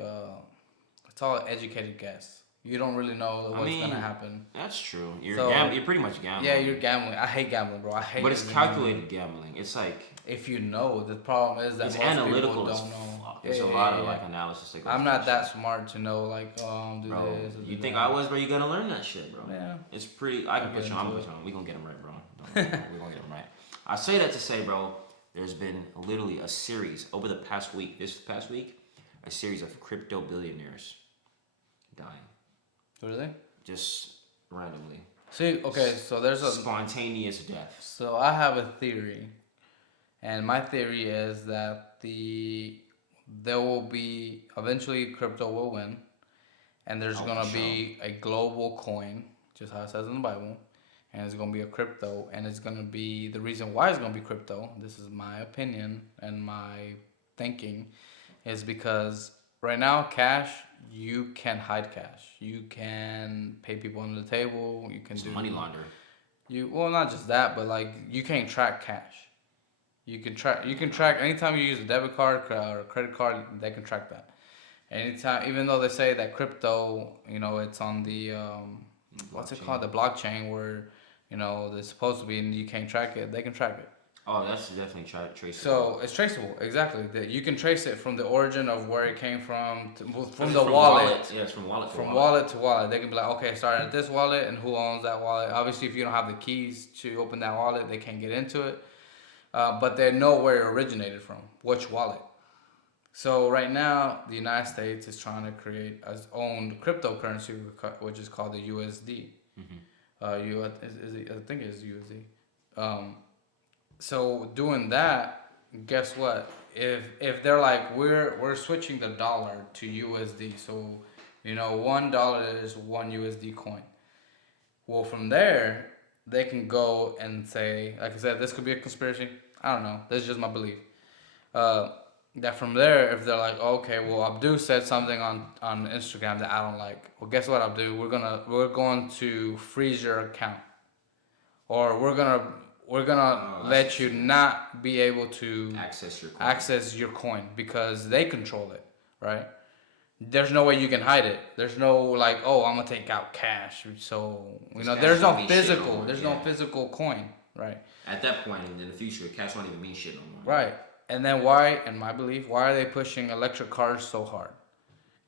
it's all educated guess. You don't really know what's gonna happen. That's true. You're pretty much gambling. Yeah, you're gambling. I hate gambling, bro. But it's calculated gambling. It's like, if you know, the problem is that it's most analytical. People don't know. There's a lot of like analysis that goes. I'm not that smart to know like do bro, this. You think I was, bro? You gotta learn that shit, bro. Yeah. It's pretty. I can put you on. We gonna get them right, bro. We're gonna get them right. I say that to say, bro. There's been literally a series over the past week. This past week, a series of crypto billionaires dying. Really? Just randomly. See, okay, so there's a spontaneous death. so I have a theory, and my theory is that there will be eventually crypto will win, and there's Oh, gonna for sure. be a global coin, just how it says in the Bible, and it's gonna be a crypto, and it's gonna be the reason why it's gonna be crypto. This is my opinion and my thinking, is because right now cash you can hide cash, you can pay people under the table, you can It's do money launder. you well not just that, but like you can't track cash. You can track anytime you use a debit card or a credit card, they can track that. Anytime, even though they say that crypto, it's on the what's it called, the blockchain, where it's supposed to be, and you can't track it. They can track it. Oh, that's definitely traceable. So it's traceable, exactly. That you can trace it from the origin of where it came from, from the From wallet. Yeah, it's from wallet to From wallet. wallet to wallet. They can be like, okay, it started at this wallet, and who owns that wallet? Obviously, if you don't have the keys to open that wallet, they can't get into it. But they know where it originated from, which wallet. So right now, the United States is trying to create its own cryptocurrency, which is called the USD. I think it's USD. So doing that, guess what? If they're like we're switching the dollar to USD, so $1 is one USD coin. Well, from there they can go and say, like I said, this could be a conspiracy. I don't know. This is just my belief. That from there, if they're like, okay, well, Abdul said something on Instagram that I don't like. Well, guess what, Abdul? We're going to freeze your account, or we're gonna let you not be able to access your coin because they control it, right? There's no way you can hide it. There's no like, oh, I'm gonna take out cash. So there's no physical. There's no physical coin, right? At that point in the future, cash won't even mean shit no more. Right. And then why, in my belief, why are they pushing electric cars so hard?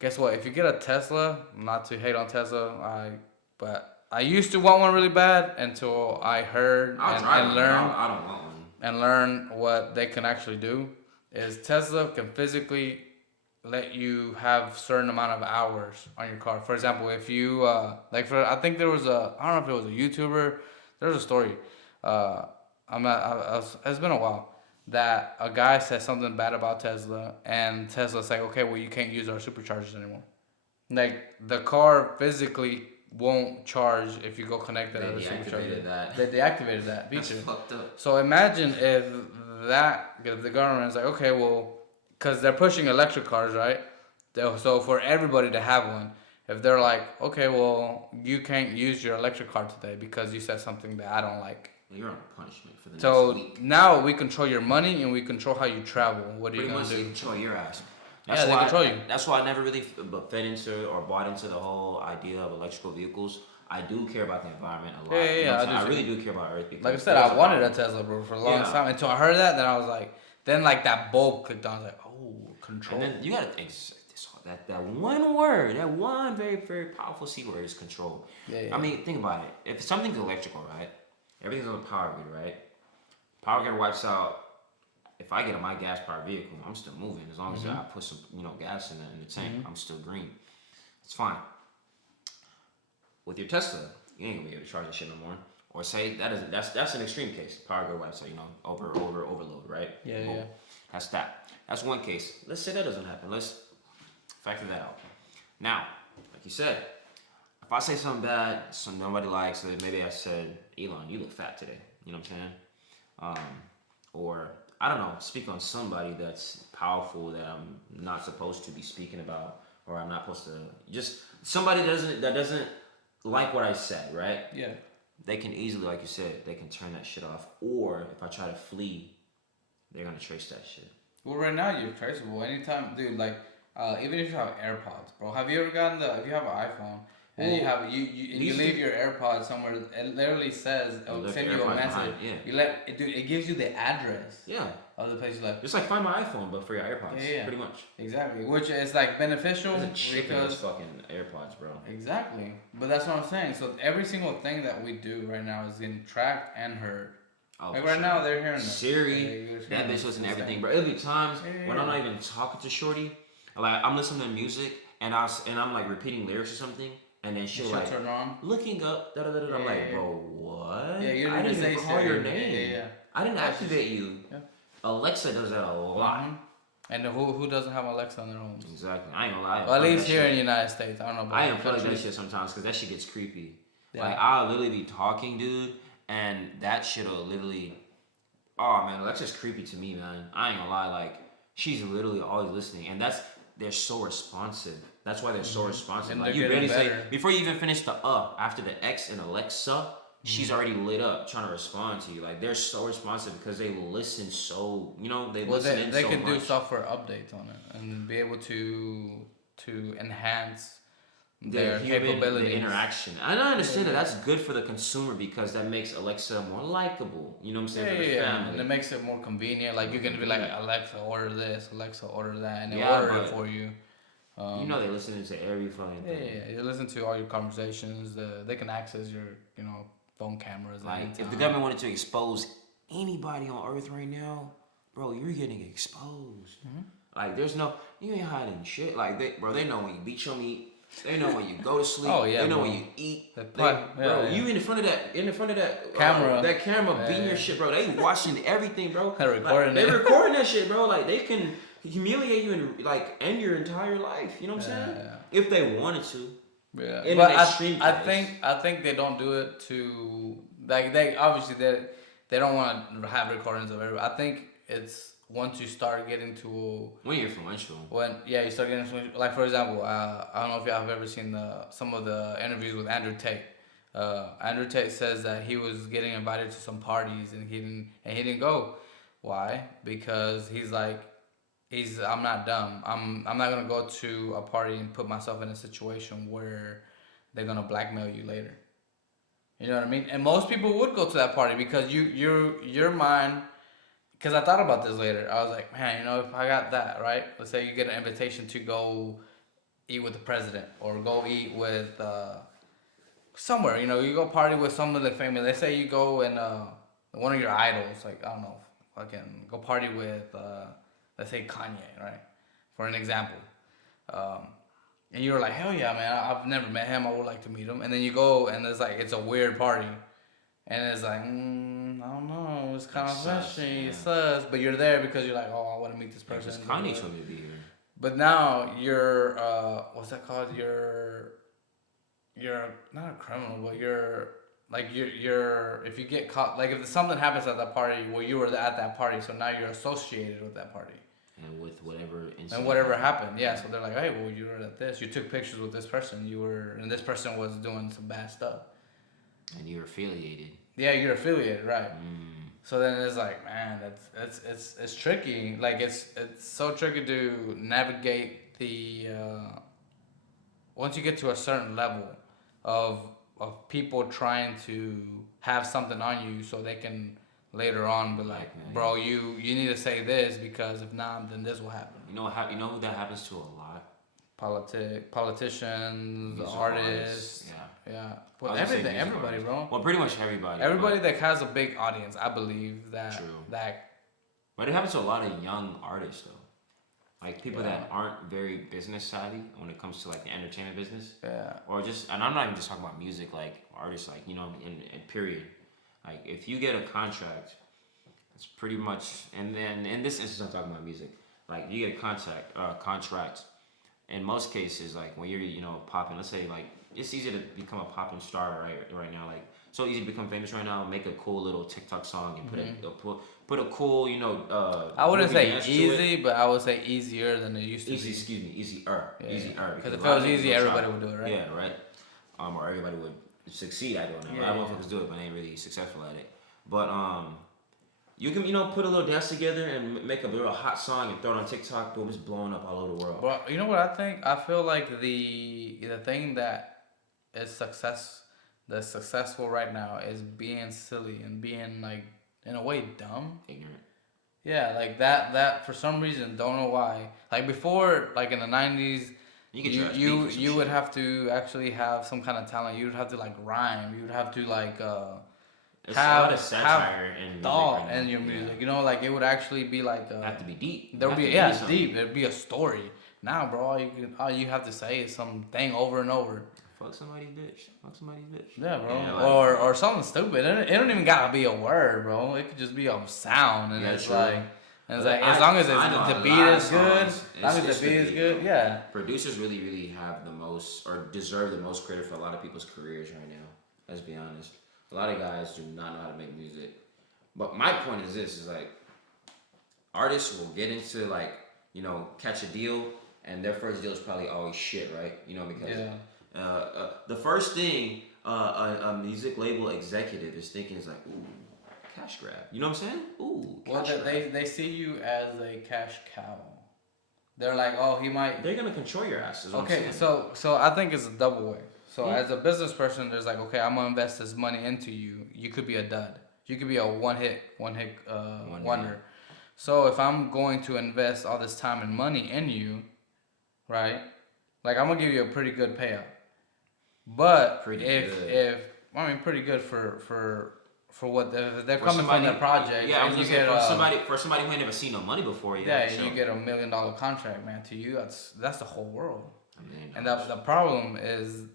Guess what? If you get a Tesla, not to hate on Tesla, but I used to want one really bad until I heard and learned. I don't want one. And learn what they can actually do. Is Tesla can physically let you have certain amount of hours on your car. For example, if you I think there was I don't know if it was a YouTuber. There was a story. It's been a while that a guy said something bad about Tesla, and Tesla's like, okay, well, you can't use our superchargers anymore. Like, the car physically won't charge if you go connect that other supercharger. They deactivated that feature. That's fucked up. So imagine if the government is like, okay, well, because they're pushing electric cars, right? So for everybody to have one, if they're like, okay, well, you can't use your electric car today because you said something that I don't like. You're on punishment for the next week. So now we control your money and we control how you travel. What are you going to do? They control your ass. They control you. That's why I never really fed into or bought into the whole idea of electrical vehicles. I do care about the environment a lot. I really do care about Earth. Because like I said, I wanted a Tesla, bro, for a long time. Until I heard that, then I was like, that bulb clicked on. I was like, oh, control. And then you got to think, that one word, that one very, very powerful C word is control. Yeah. I mean, think about it. If something's electrical, right? Everything's on a power grid, right? Power grid wipes out. If I get on my gas powered vehicle, I'm still moving. As long as I put some, gas in the tank, I'm still green. It's fine. With your Tesla, you ain't gonna be able to charge that shit no more. Or say that's an extreme case. Power grid wipes out, overload, right? Yeah. That's that. That's one case. Let's say that doesn't happen. Let's factor that out. Now, like you said, if I say something bad, nobody likes it, maybe I said, Elon, you look fat today. You know what I'm saying? Or I don't know, speak on somebody that's powerful that I'm not supposed to be speaking about, or I'm not supposed to. Just somebody that doesn't like what I said, right? Yeah. They can easily, like you said, they can turn that shit off. Or if I try to flee, they're gonna trace that shit. Well, right now you're traceable anytime, dude. Like, even if you have AirPods, bro. Have you ever if you have an iPhone and you leave your AirPods somewhere, it literally says it'll send you a message. It gives you the address. Yeah. Of the place you left. Just like Find My iPhone, but for your AirPods. Yeah. Pretty much. Exactly. Which is like beneficial because fucking AirPods, bro. Exactly. But that's what I'm saying. So every single thing that we do right now is getting tracked and heard. Oh, like right now they're hearing us. Siri, that bitch listen to everything, bro. It'll be times when I'm not even talking to Shorty, like I'm listening to music and I'm like repeating lyrics or something, and then she'll She'll like turn on. looking up. Da, da, da, da. I'm like, bro, what? Yeah, you I didn't didn't say even call your Siri. name. Yeah. I didn't activate you. Yeah. Alexa does that a lot. Mm-hmm. And who doesn't have Alexa in their homes? Exactly. I ain't gonna lie. Well, at least here in the United States, I don't know about I ain't play that shit sometimes because that shit gets creepy. Yeah. Like I'll literally be talking, dude, and that shit'll literally. Oh man, Alexa's creepy to me, man. I ain't gonna lie. Like she's literally always listening, and they're so responsive. That's why they're so responsive. And like they're you really say better. before you even finish the after the X and Alexa, she's already lit up trying to respond to you. Like they're so responsive because they listen so they listen in they so can do much. software updates on it and be able to enhance their capabilities. The interaction. And I understand that that's good for the consumer because that makes Alexa more likable. You know what I'm saying? For the family. And it makes it more convenient. Like you can be like, Alexa, order this, Alexa, order that, and they Yeah, order it for you. They listen to every fucking thing. Yeah. You listen to all your conversations. They can access your phone cameras. Like if the government wanted to expose anybody on Earth right now, bro, you're getting exposed. Mm-hmm. Like there's you ain't hiding shit. Like they know when you beat your meat. They know when you go to sleep. Oh yeah, they know bro. when you eat. You in front of that camera, that camera beating your shit, bro. They watching everything, bro. They're recording They recording that shit, bro. Like they can humiliate you and like end your entire life. You know what I'm saying? Yeah. If they wanted to. Yeah, In but an extreme I think they don't do it to like they obviously they don't want to have recordings of everybody. I think it's once you start getting to when you're influential. You start getting influential. Like for example, I don't know if y'all have ever seen some of the interviews with Andrew Tate. Andrew Tate says that he was getting invited to some parties and he didn't go. Why? Because he's like. I'm not dumb. I'm not gonna go to a party and put myself in a situation where they're gonna blackmail you later. You know what I mean? And most people would go to that party because your mind. Because I thought about this later. I was like, man, if I got that right, let's say you get an invitation to go eat with the president or go eat with somewhere. You go party with some of the famous. Let's say you go and one of your idols, like I don't know, fucking go party with. Let's say Kanye, right? For an example. And you're like, hell yeah, man, I've never met him. I would like to meet him. And then you go and it's a weird party. And it's like, I don't know, it's kind of fishy, it sus. But you're there because you're like, oh, I want to meet this person. Because Kanye told me to be here. But now you're, what's that called? You're not a criminal, but you're if you get caught, like if something happens at that party, well, you were at that party, so now you're associated with that party. And with whatever incident. And whatever happened, yeah. So they're like, hey, well, you were at this. You took pictures with this person. And this person was doing some bad stuff. And you're affiliated. Yeah, you're affiliated, right? So then it's like, man, it's tricky. Like it's so tricky to navigate the. Once you get to a certain level of people trying to have something on you, so they can. Later on, be like, bro, you need to say this because if not, then this will happen. You know who that happens to a lot? Politicians, artists. Yeah. Well, everybody, bro. Well, pretty much everybody. Everybody that has a big audience, I believe that. True. But it happens to a lot of young artists though. Like people that aren't very business savvy when it comes to like the entertainment business. Yeah. Or and I'm not even just talking about music, like artists, like in period. Like if you get a contract, it's pretty much, and then in this instance I'm talking about music. Like you get a contract. In most cases, like when you're popping, let's say like it's easy to become a popping star right now. Like so easy to become famous right now. Make a cool little TikTok song and put a cool I wouldn't say easy, but I would say easier than it used to be. Excuse me, easier. Because if it was easy, everybody would do it, right? Yeah, right. Or everybody would succeed at it. A lot of motherfuckers do it, but they ain't really successful at it. But you can put a little dance together and make a real hot song and throw it on TikTok. Boom, it's blowing up all over the world. Well, you know what I think? I feel like the thing that is successful right now is being silly and being like in a way dumb, ignorant. Yeah, like that for some reason, don't know why. Like before, like in the 90s. You would have to actually have some kind of talent. You would have to like rhyme. You would have to like have thought in your music. Like it would actually be like have to be deep. There would be deep. There'd be a story. Now, bro, all you have to say is something over and over. Fuck somebody's bitch. Fuck somebody's bitch. Yeah, bro. Yeah, like, or something stupid. It don't even gotta be a word, bro. It could just be a sound, and it's true. like. And it's like, as long as the beat is good, yeah. Producers really, really have the most, or deserve the most credit for a lot of people's careers right now. Let's be honest. A lot of guys do not know how to make music. But my point is this, is like, artists will get into like, you know, catch a deal, and their first deal is probably always shit, right? You know, because the first thing a music label executive is thinking is like, ooh, cash grab. You know what I'm saying? Ooh, cash grab. They see you as a cash cow. They're like, oh, he might. They're gonna control your asses. Okay, so I think it's a double way. So as a business person, there's like, okay, I'm gonna invest this money into you. You could be a dud. You could be a one hit wonder. So if I'm going to invest all this time and money in you, right? Like I'm gonna give you a pretty good payout. But pretty good for what they're coming from the project. Yeah, you get for somebody who ain't never seen no money before. You get $1 million contract, man. To you, that's the whole world. And the problem is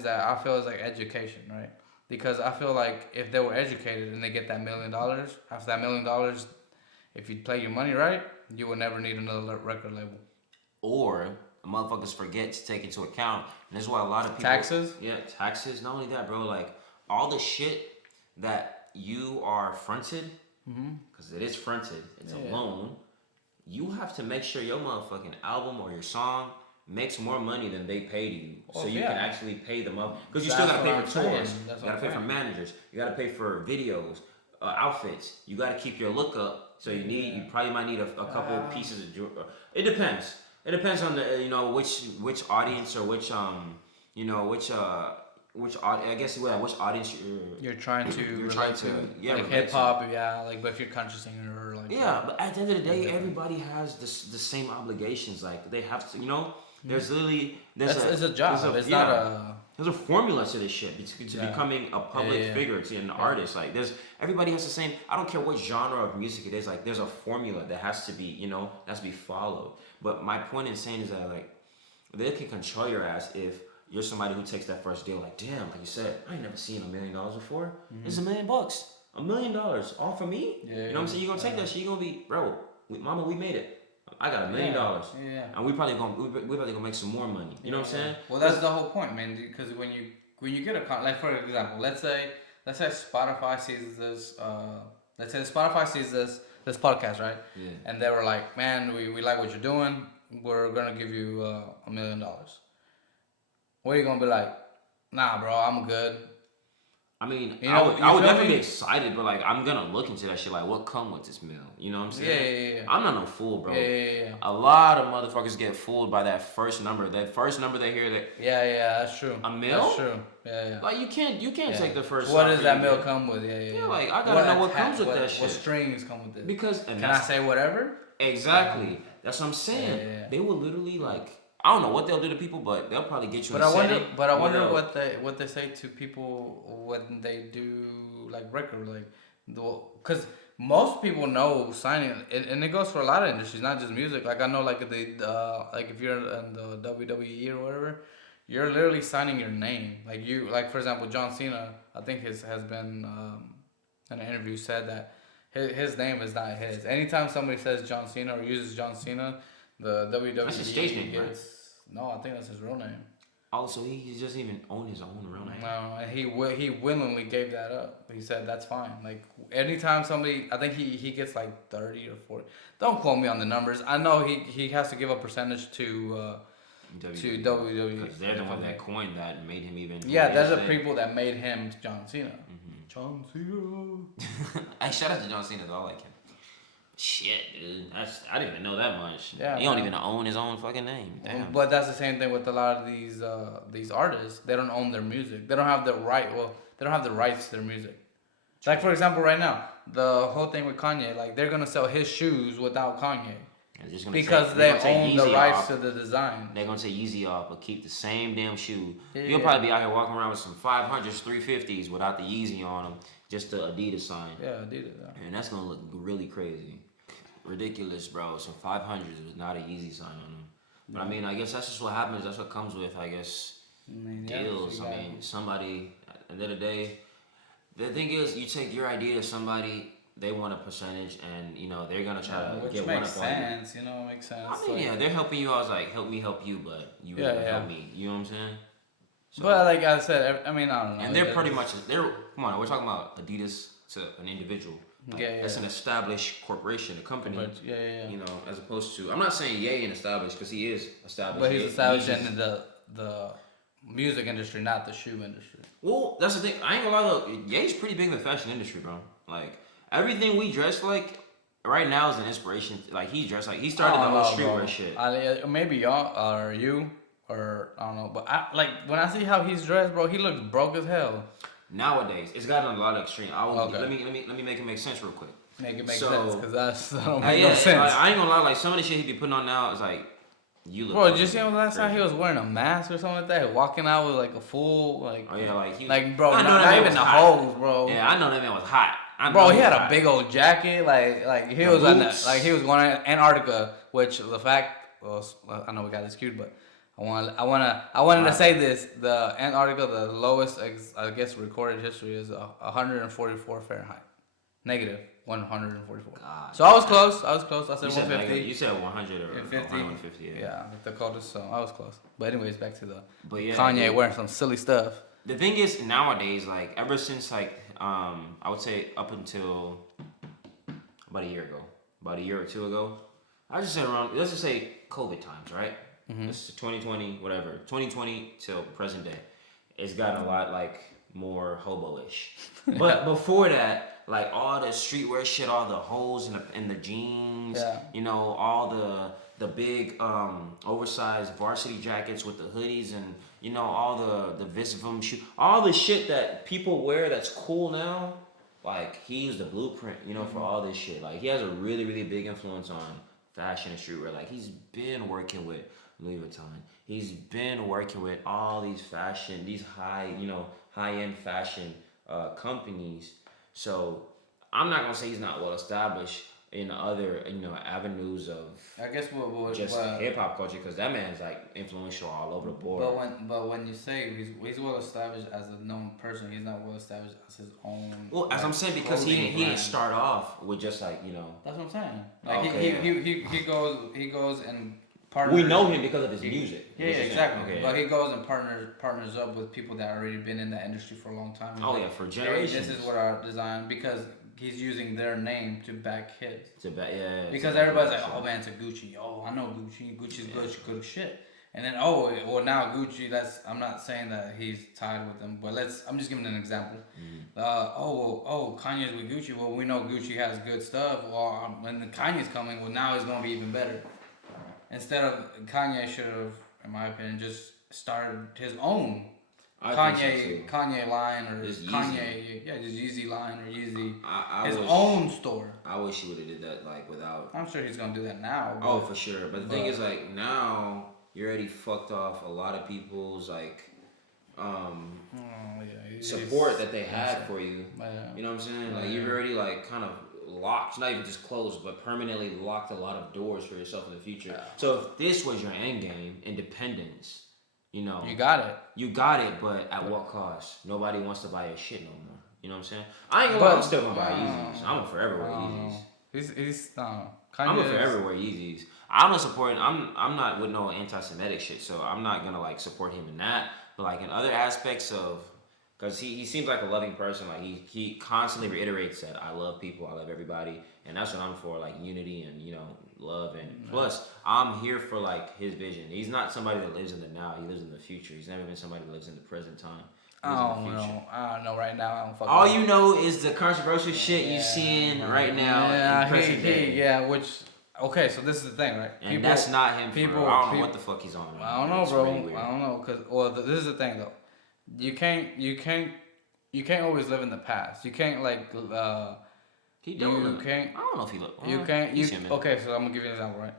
that I feel it's like education, right? Because I feel like if they were educated and they get that $1 million, after that $1 million, if you play your money right, you will never need another record label. Or motherfuckers forget to take into account, and this is why a lot of people taxes. Yeah, taxes. Not only that, bro. Like all the shit that you are fronted, because it is fronted. It's a loan. You have to make sure your motherfucking album or your song makes more money than they pay to you, so you can actually pay them up. Because you still gotta pay for tours, you gotta pay for managers, you gotta pay for videos, outfits. You gotta keep your look up. So you probably might need a couple pieces of jewelry. It depends. It depends on the which audience or which which audience you're trying to like hip hop, but if you're country singer or like but at the end of the day, everybody has the same obligations. Like they have to, there's literally it's a job. There's a formula to this shit to becoming a public figure, to an artist. Like everybody has the same. I don't care what genre of music it is. Like there's a formula that has to be followed. But my point in saying is that like they can control your ass if you're somebody who takes that first deal. Like damn, like you said, I ain't never seen $1 million before. It's $1 million, $1 million, all for me. You know what I'm saying? You gonna take that shit? You gonna be, bro? Mama, we made it. I got $1 million, and we probably gonna make some more money. You know what I'm saying? Well, that's the whole point, man. Because when you get a like for example, let's say Spotify sees this. Let's say Spotify sees this podcast, right? Yeah. And they were like, man, we like what you're doing. We're gonna give you $1 million. What are you gonna be like? Nah, bro, I'm good. I mean, I would definitely be excited, but like I'm gonna look into that shit. Like, what come with this meal? You know what I'm saying? I'm not no fool, bro. A lot of motherfuckers get fooled by that first number. That first number they hear that. That's true. A meal? That's true. Yeah. Like you can't take the first. What does that meal come with? Yeah, like I gotta know what comes with that shit. What strings come with it? Because can I say whatever? Exactly. That's what I'm saying. They will literally like. I don't know what they'll do to people, but they'll probably get you. But I wonder what they say to people when they do like record, like, because most people know signing, and it goes for a lot of industries, not just music. Like I know, like like if you're in the WWE or whatever, you're literally signing your name. Like for example, John Cena, I think has been in an interview said that his name is not his. Anytime somebody says John Cena or uses John Cena, the WWE that's his stage name, right? No, I think that's his real name. Oh, so he doesn't even own his own real name. No, and he willingly gave that up. He said that's fine. Like anytime somebody, I think he gets like 30 or 40. Don't quote me on the numbers. I know he has to give a percentage to WWE. Because they're the one that coined that and made him even. Yeah, they're the people that made him John Cena. John Cena. Hey, shout out to John Cena though. I like him. Shit, dude. I didn't even know that much. Yeah, he don't even own his own fucking name. Damn. But that's the same thing with a lot of these artists. They don't own their music. They don't have the right. Well, they don't have the rights to their music. Like for example, right now, the whole thing with Kanye, like they're gonna sell his shoes without Kanye. Because they own the rights to the design. They're gonna take Yeezy off, but keep the same damn shoe. You'll probably be out here walking around with some 500s, 350s without the Yeezy on them, just the Adidas sign. Yeah, Adidas. Yeah. And that's gonna look really crazy, ridiculous, bro. Some 500s with not a Yeezy sign on them. But I mean, I guess that's just what happens. That's what comes with, I guess, deals. I mean, somebody at the end of the day, the thing is, you take your idea to somebody, they want a percentage, and they're gonna try to which get makes one up on you. sense. Makes sense. I mean, yeah, they're helping you. I was like, help me help you, but you really help me. You know what I'm saying? So, but like I said, I mean, I don't know. And they're pretty much come on. We're talking about Adidas to an individual. Like, it's an established corporation, a company. But, as opposed to, I'm not saying Ye ain't established because he is established. But he's established in the music industry, not the shoe industry. Well, that's the thing. I ain't gonna lie though. Ye's pretty big in the fashion industry, bro. Like everything we dress like right now is an inspiration. Like he dressed like he started the whole streetwear shit. Maybe y'all or you or I don't know, but when I see how he's dressed, bro, he looks broke as hell. Nowadays, it's gotten a lot of extreme. Let me make it make sense real quick. Make it make sense, because that don't make no sense. I ain't gonna lie, like some of the shit he be putting on now is like, you look. Bro, did you see him last time he was wearing a mask or something like that, walking out with like a full like. Oh yeah, bro, not even the hoes, bro. Yeah, I know that man was hot. Bro, he had a big old jacket, like he was he was going to Antarctica, which the fact, I know we got this cute, but. I wanted to say this. The Antarctica, the lowest, I guess, recorded history is 144 Fahrenheit. Negative 144. God. So I was close. I said 150. You said 100 or 150. Yeah, the coldest. So I was close. But anyways, back to Kanye wearing some silly stuff. The thing is, nowadays, like ever since I would say up until about a year or two ago, I just said around. Let's just say COVID times, right? Mm-hmm. This is 2020, whatever. 2020 till present day. It's gotten a lot more hobo-ish. But before that, all the streetwear shit, all the holes in the jeans, all the big oversized varsity jackets with the hoodies and all the Visvum shoe, all the shit that people wear that's cool now. He used the blueprint, for all this shit. He has a really, really big influence on fashion and streetwear. He's been working with Louis Vuitton. He's been working with all these high-end fashion companies. So I'm not gonna say he's not well established in other avenues of I guess just hip hop culture, because that man's influential all over the board. But when you say he's well established as a known person, he's not well established as his own. Well, as I'm saying, because he didn't start off with just That's what I'm saying. He goes and. We know him because of his music. Yeah, exactly. Okay, but he goes and partners up with people that already been in the industry for a long time. Oh yeah, for generations. This is what our design, because he's using their name to back his. Because everybody's like, oh man, it's a Gucci. Oh, I know Gucci. Gucci's good shit. And then now Gucci. I'm not saying that he's tied with them, but I'm just giving an example. Mm-hmm. Kanye's with Gucci. Well, we know Gucci has good stuff. Well, when the Kanye's coming, well now it's gonna be even better. Instead of Kanye should have, in my opinion, just started his own Kanye line or just Kanye, just Yeezy line or Yeezy his own store. I wish he would have did that without. I'm sure he's gonna do that now. Oh, for sure. But the thing is, now you already fucked off a lot of people's support that they had for you. You know what I'm saying? You've already kind of locked, not even just closed, but permanently locked a lot of doors for yourself in the future. Yeah. So if this was your end game, independence, you got it. You got it, but at what cost? Nobody wants to buy your shit no more. You know what I'm saying? I ain't gonna lie, I'm still gonna buy Yeezys. I'm gonna forever wear Yeezys. I'm gonna forever wear Yeezys. I'm not with no anti-Semitic shit, so I'm not gonna support him in that. But in other aspects of, because he seems like a loving person. He constantly reiterates that I love people, I love everybody, and that's what I'm for, unity and love. And plus, I'm here for his vision. He's not somebody that lives in the now. He lives in the future. He's never been somebody that lives in the present time. I don't know right now. I don't fucking All you know is the controversial shit you're seeing right now in present day. Okay, so this is the thing, right? And that's not him. I don't know what the fuck he's on. Right I don't know, bro. Really I don't know, this is the thing though. You can't always live in the past. You can't He don't. I don't know if he look. You can't. Okay, so I'm gonna give you an example, right?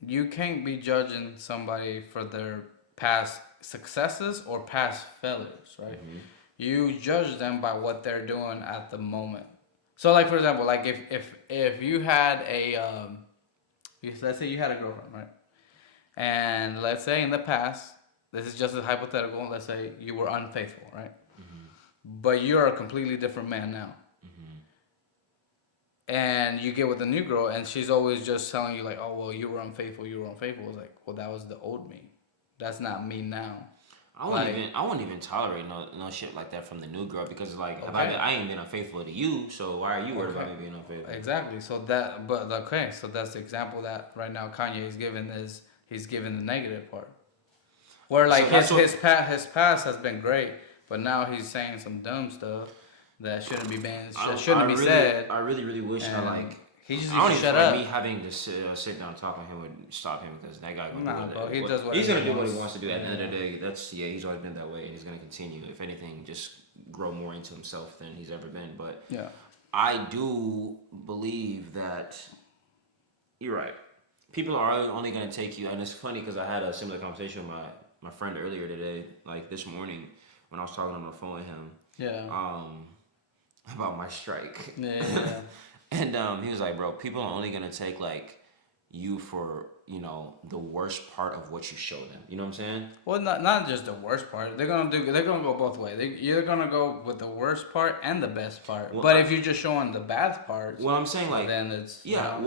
You can't be judging somebody for their past successes or past failures, right? Mm-hmm. You judge them by what they're doing at the moment. So, for example, if you had let's say you had a girlfriend, right? And let's say in the past, this is just a hypothetical. Let's say you were unfaithful, right? But you're a completely different man now. And you get with a new girl, and she's always just telling you like, "Oh, well, you were unfaithful. You were unfaithful." It's like, well, that was the old me. That's not me now. I wouldn't even tolerate no shit like that from the new girl because like I ain't been unfaithful to you, so why are you worried about me being unfaithful? Exactly. So that, but okay, so that's the example that right now Kanye is giving is he's giving the negative part, where like So his past has been great, but now he's saying some dumb stuff that shouldn't be banned, shouldn't be said. I really wish I like. He just I don't needs to even shut feel up. like me having to sit down and talk to him would stop him because that guy gonna do Bro, he what, does what he's gonna he do what he wants. wants to do. At the end of the day, he's always been that way, and he's gonna continue. If anything, just grow more into himself than he's ever been. But Yeah. I do believe that you're right. People are only gonna take you, and it's funny because I had a similar conversation with my friend earlier today, like this morning when I was talking on the phone with him. Yeah. About my strike. Yeah. And he was like, bro, people are only gonna take like you for, the worst part of what you show them. You know what I'm saying? Well, not just the worst part. They're gonna go both ways. You're gonna go with the worst part and the best part. Well, but if you're just showing the bad parts, well, I'm saying like, then it's yeah.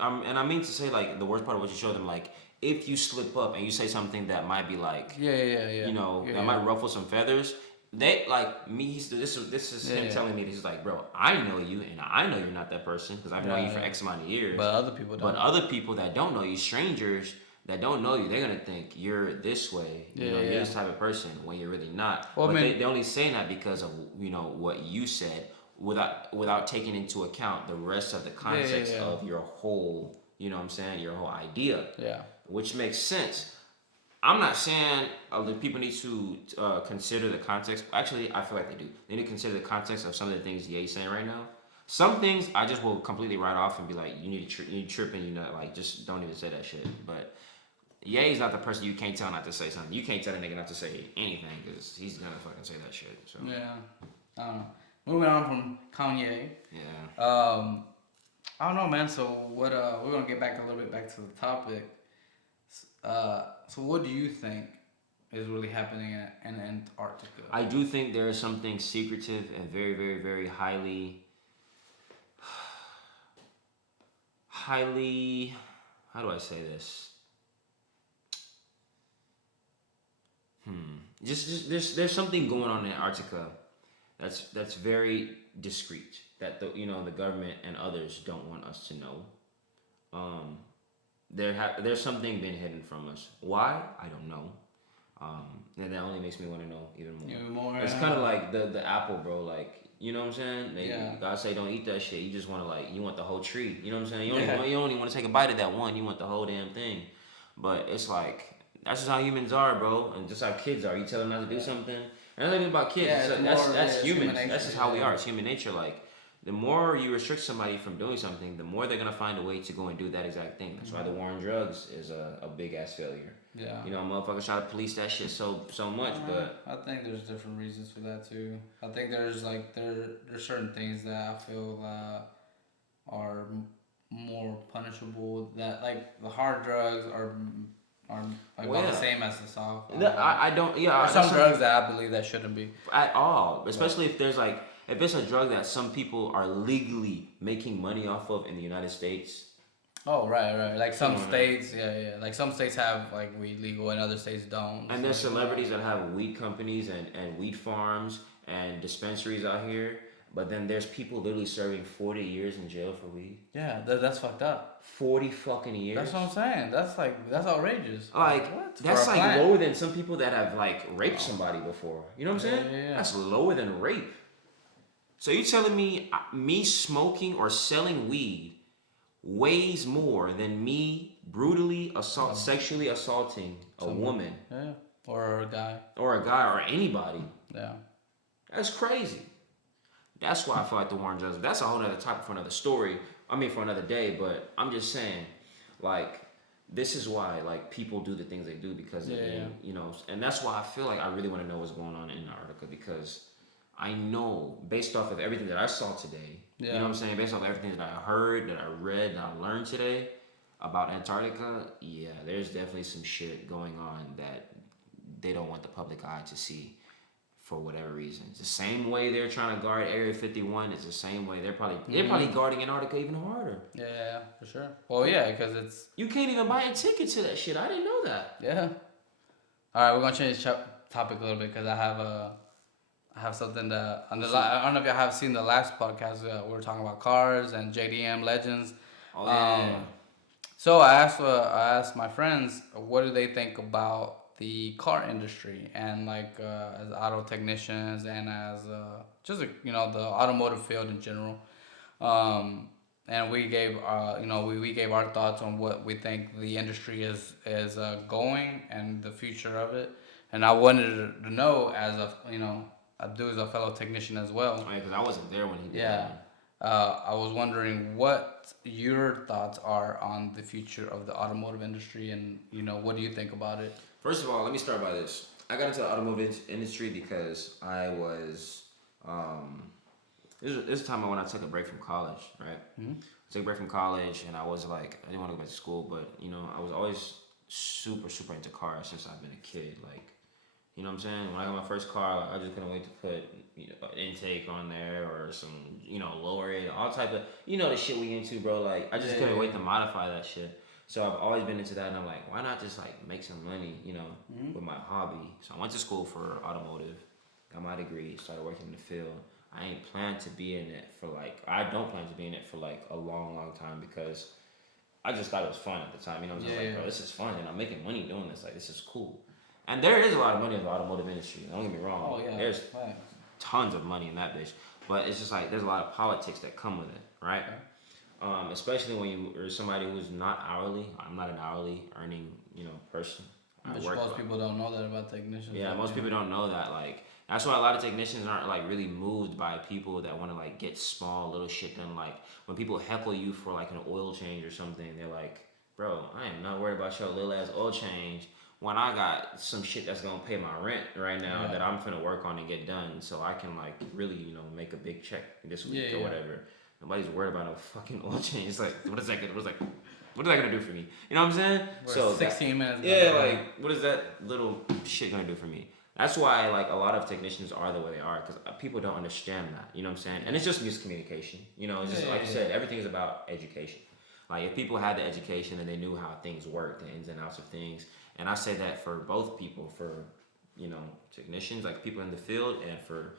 And I mean to say like the worst part of what you show them, like if you slip up and you say something that might be like, that might ruffle some feathers. They like me. This is him telling me this is like, bro, I know you, and I know you're not that person because I've known you for X amount of years. But other people don't. But other people that don't know you, strangers that don't know you, they're gonna think you're this way. You're this type of person when you're really not. Well, but they only say that because of what you said, without taking into account the rest of the context of your whole. You know what I'm saying? Your whole idea. Yeah. Which makes sense. I'm not saying that people need to consider the context. Actually, I feel like they do. They need to consider the context of some of the things Ye's saying right now. Some things I just will completely write off and be like, you need to tripping, like just don't even say that shit. But Ye's not the person you can't tell not to say something. You can't tell a nigga not to say anything because he's gonna fucking say that shit. So yeah, I don't know. Moving on from Kanye. Yeah. I don't know, man. So what? We're gonna get back a little bit back to the topic. So what do you think is really happening in Antarctica? I do think there is something secretive and very, very, very highly, how do I say this? Just there's something going on in Antarctica that's very discreet that the government and others don't want us to know. There's something been hidden from us. Why? I don't know. And that only makes me want to know even more. It's kind of like the apple, bro. Like, you know what I'm saying? God say don't eat that shit. You just want to you want the whole tree. You know what I'm saying? You only want to take a bite of that one. You want the whole damn thing. But it's like that's just how humans are, bro, and just how kids are. You tell them not to do something. And nothing about kids. That's humans. That's just how we are. It's human nature. Like. The more you restrict somebody from doing something, the more they're gonna find a way to go and do that exact thing. That's why the war on drugs is a big ass failure. Yeah. Motherfuckers try to police that shit so much, but I think there's different reasons for that too. I think there's there's certain things that I feel are more punishable. That like the hard drugs are about the same as the soft. I don't. Yeah. There's some drugs that I believe that shouldn't be at all, especially if there's if it's a drug that some people are legally making money off of in the United States. Oh, right. Like some states, Like some states have weed legal and other states don't. And there's celebrities that have weed companies and weed farms and dispensaries out here. But then there's people literally serving 40 years in jail for weed. Yeah, that's fucked up. 40 fucking years. That's what I'm saying. That's outrageous. What? That's lower than some people that have raped somebody before. You know what I'm saying? Yeah. That's lower than rape. So you telling me smoking or selling weed weighs more than me brutally sexually assaulting a woman? Yeah. Or a guy. Or anybody. Yeah. That's crazy. That's why I feel like the war on drugs. That's a whole other topic for another story. I mean, for another day. But I'm just saying, this is why people do the things they do because and that's why I feel like I really want to know what's going on in Antarctica because I know based off of everything that I saw today, you know what I'm saying, based off of everything that I heard, that I read, that I learned today, about Antarctica, yeah, there's definitely some shit going on that they don't want the public eye to see for whatever reason. It's the same way they're trying to guard Area 51. It's the same way they're probably guarding Antarctica even harder. Yeah, for sure. Well, yeah, because it's You can't even buy a ticket to that shit. I didn't know that. yeah. All right, we're gonna change topic a little bit because I have something that I don't know if you have seen the last podcast. We were talking about cars and JDM legends. Oh yeah. So I asked my friends what do they think about the car industry and like as auto technicians and as just you know the automotive field in general. And we gave we gave our thoughts on what we think the industry is going and the future of it. And I wanted to know as a Abdul is a fellow technician as well. Oh, yeah, because I wasn't there when he did Yeah. that. I was wondering what your thoughts are on the future of the automotive industry, and what do you think about it? First of all, let me start by this. I got into the automotive industry because I was this time when I took a break from college, right? Mm-hmm. I took a break from college, and I was like, I didn't want to go back to school, but I was always super super into cars since I've been a kid. Like, you know what I'm saying? When I got my first car, like, I just couldn't wait to put an intake on there or some lower it, all type of the shit we into, bro. Like, I just couldn't wait to modify that shit. So I've always been into that, and I'm like, why not just like make some money, with my hobby? So I went to school for automotive, got my degree, started working in the field. I ain't planned to be in it for I don't plan to be in it for like a long time because I just thought it was fun at the time. I'm just like, bro, this is fun, and I'm making money doing this. Like, this is cool. And there is a lot of money in the automotive industry. Don't get me wrong. Oh yeah, there's tons of money in that bitch. But it's just like there's a lot of politics that come with it, right? Okay. Especially when you're somebody who's not hourly. I'm not an hourly earning, person. But most people don't know that about technicians. Yeah, most people don't know that. Like, that's why a lot of technicians aren't like really moved by people that want to like get small little shit done. Like, when people heckle you for like an oil change or something, they're like, bro, I am not worried about your little ass oil change when I got some shit that's gonna pay my rent right now that I'm finna work on and get done, so I can like really make a big check this week or whatever. Nobody's worried about a fucking oil change. It's like, what is that gonna do for me? You know what I'm saying? So 16 minutes. Yeah, like, what is that little shit gonna do for me? That's why like a lot of technicians are the way they are, because people don't understand that. You know what I'm saying? And it's just miscommunication. It's just like you said, everything is about education. Like, if people had the education and they knew how things work, the ins and outs of things. And I say that for both people, for technicians, like people in the field, and for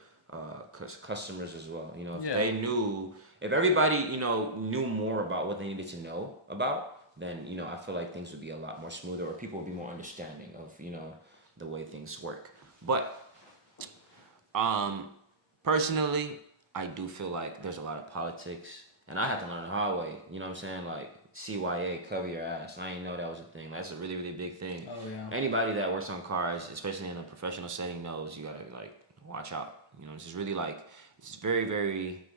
customers as well. They knew, if everybody knew more about what they needed to know about, then I feel like things would be a lot more smoother, or people would be more understanding of the way things work. But personally, I do feel like there's a lot of politics, and I have to learn the hard way. You know what I'm saying? Like, CYA, cover your ass. I didn't know that was a thing. That's a really, really big thing. Oh yeah. Anybody that works on cars, especially in a professional setting, knows you gotta like watch out. It's just really like, it's very, very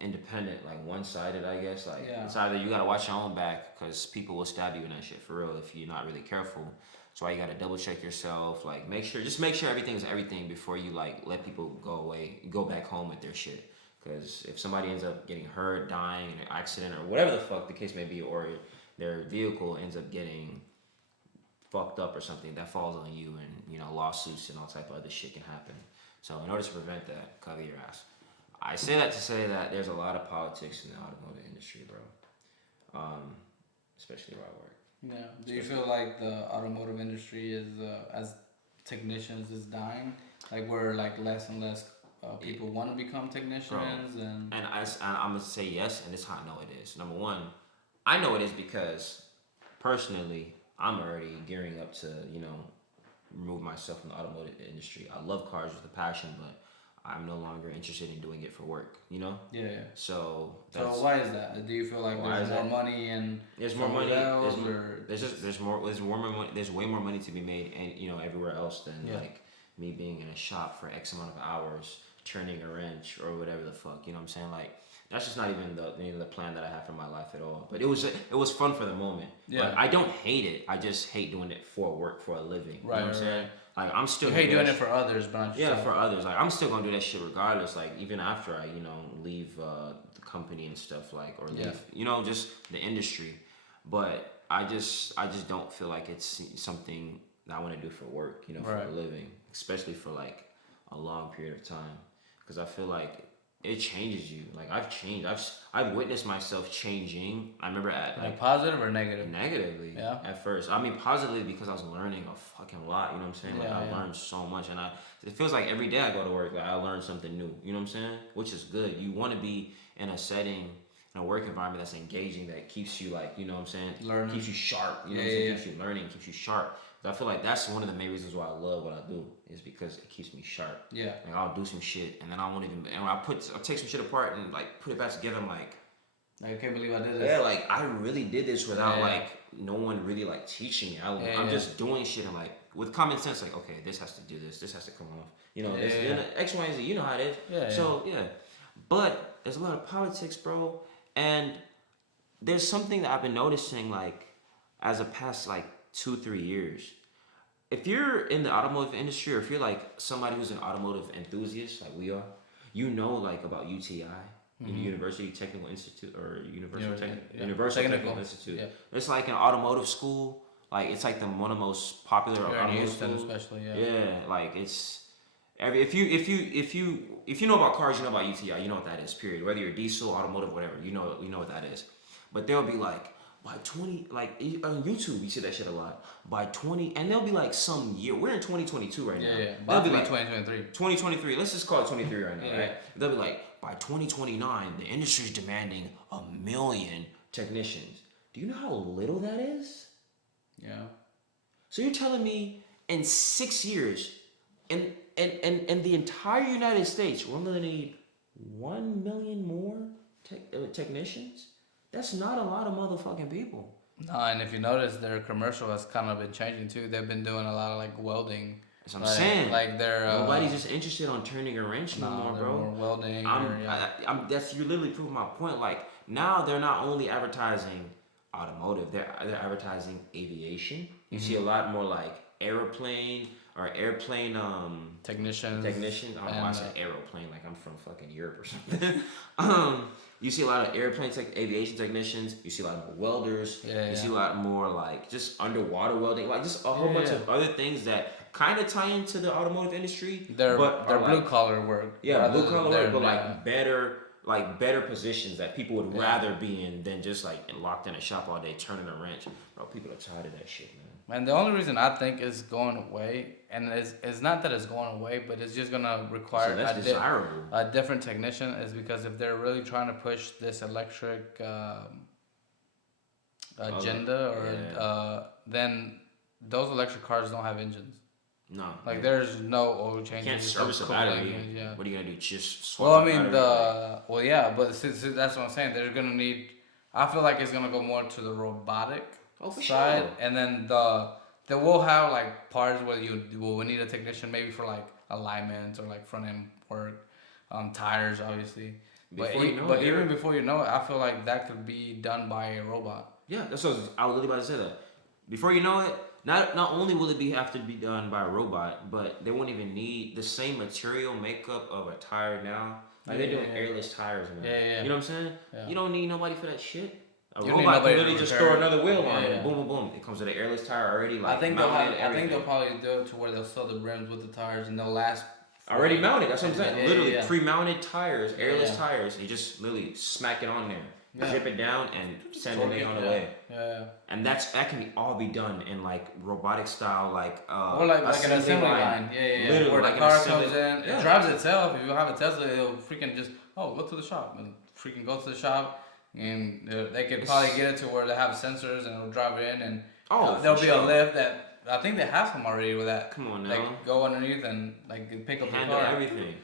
independent, like one-sided, I guess. Like, it's either you gotta watch your own back, because people will stab you in that shit for real if you're not really careful. That's why you gotta double check yourself. Like, make sure everything's everything before you like let people go back home with their shit. Because if somebody ends up getting hurt, dying in an accident, or whatever the fuck the case may be, or their vehicle ends up getting fucked up or something, that falls on you, and lawsuits and all type of other shit can happen. So in order to prevent that, cover your ass. I say that to say that there's a lot of politics in the automotive industry, bro. Especially where I work. Yeah. Do you feel like the automotive industry is, as technicians, is dying? Like, we're like less and less people want to become technicians, and I'm gonna say yes, and this is how I know it is. Number one, I know it is because personally, I'm already gearing up to remove myself from the automotive industry. I love cars with a passion, but I'm no longer interested in doing it for work. Yeah. So why is that? Do you feel like there's more money and there's more money? There's way more money to be made, and everywhere else than like me being in a shop for X amount of hours, turning a wrench or whatever the fuck. You know what I'm saying? Like, that's just not even the plan that I have for my life at all. But it was fun for the moment. Yeah. Like, I don't hate it. I just hate doing it for work, for a living. You know what I'm saying? Like, I'm still. You hate doing it for others, but not yourself. Yeah, for others. Like, I'm still gonna do that shit regardless. Like, even after I leave the company and stuff, like, or leave just the industry. but I just don't feel like it's something that I want to do for work, you know, for a living, especially for like a long period of time, because I feel like it changes you. Like I've changed. I've witnessed myself changing. I remember at like positive or negative? Negatively. Yeah. At first, I mean positively because I was learning a fucking lot. You know what I'm saying? Like I learned so much, and it feels like every day I go to work, like I learn something new. You know what I'm saying? Which is good. You want to be in a setting, in a work environment that's engaging, that keeps you like, you know what I'm saying? Learning. Keeps you sharp. You know what I'm saying? Keeps you learning, keeps you sharp. I feel like that's one of the main reasons why I love what I do, is because it keeps me sharp. Yeah. Like I'll do some shit and then I won't even, and when I'll take some shit apart and like put it back together, I'm like, I can't believe I did this. yeah, like I really did this without like no one really like teaching me. I'm just doing shit and like with common sense, like, okay, this has to do this has to come off. You know, X, Y, and Z, you know how it is. Yeah. So yeah. But there's a lot of politics, bro. And there's something that I've been noticing like as a past like 2-3 years. If you're in the automotive industry, or if you're like somebody who's an automotive enthusiast like we are, you know like about UTI, University Technical Institute, or Universal Technical Institute. Yeah. It's like an automotive school. Like it's like one of the most popular automotive schools, especially. Yeah, like it's if you know about cars, you know about UTI, you know what that is. Period. Whether you're diesel, automotive, whatever, you know what that is. But they'll be like, by 20, like on YouTube, you see that shit a lot. By 20, and they'll be like some year. We're in 2022 right now. Yeah. They'll be like 2023. 2023. Let's just call it 23 right now, right? They'll be like, by 2029, the industry's demanding 1 million technicians. Do you know how little that is? Yeah. So you're telling me in 6 years, in the entire United States, we're gonna need 1 million more technicians? That's not a lot of motherfucking people. No, and if you notice, their commercial has kind of been changing too. They've been doing a lot of like welding. That's what I'm saying. Like they're nobody's just interested on turning a wrench no more, bro. More welding. You're literally proving my point. Like now, they're not only advertising automotive, they're advertising aviation. You see a lot more like airplane technicians. I don't know why I said aeroplane, like I'm from fucking Europe or something. You see a lot of aviation technicians. You see a lot of welders. You see a lot more like just underwater welding, like just a whole bunch of other things that kind of tie into the automotive industry. They're blue collar work. Yeah, blue collar work, but like better positions that people would rather be in than just like locked in a shop all day turning a wrench. Bro, people are tired of that shit, man. And the only reason I think it's going away, and it's not that it's going away, but it's just gonna require a different technician, is because if they're really trying to push this electric agenda, then those electric cars don't have engines. No. Like there's no oil changes. You can't service a battery. What are you gonna do? Just swap well, I mean but that's what I'm saying. They're gonna need. I feel like it's gonna go more to the robotic side, and then they will have like parts where we need a technician maybe for like alignment or like front end work, tires obviously. Even before you know it, I feel like that could be done by a robot. Yeah, that's what I was literally about to say that. Before you know it, not only will it have to be done by a robot, but they won't even need the same material makeup of a tire now. Like they're doing airless tires now. You know what I'm saying? Yeah. You don't need nobody for that shit. A robot can literally just throw another wheel on it. Boom, boom, boom. It comes with an airless tire already. Like I think they'll probably do it to where they'll sell the rims with the tires and they'll last. Already mounted. That's what I'm saying. Literally pre-mounted tires, airless tires. You just literally smack it on there, zip it down, and send it on the way. Yeah. And that can all be done in like robotic style, or like an assembly line. Literally, where the car comes in, it drives itself. If you have a Tesla, it'll freaking just go to the shop and freaking go to the shop. And they could probably get it to where they have sensors and it'll drive it in, and there'll be a lift that I think they have some already with that. Come on now. Like go underneath and like pick up handle the car. Everything.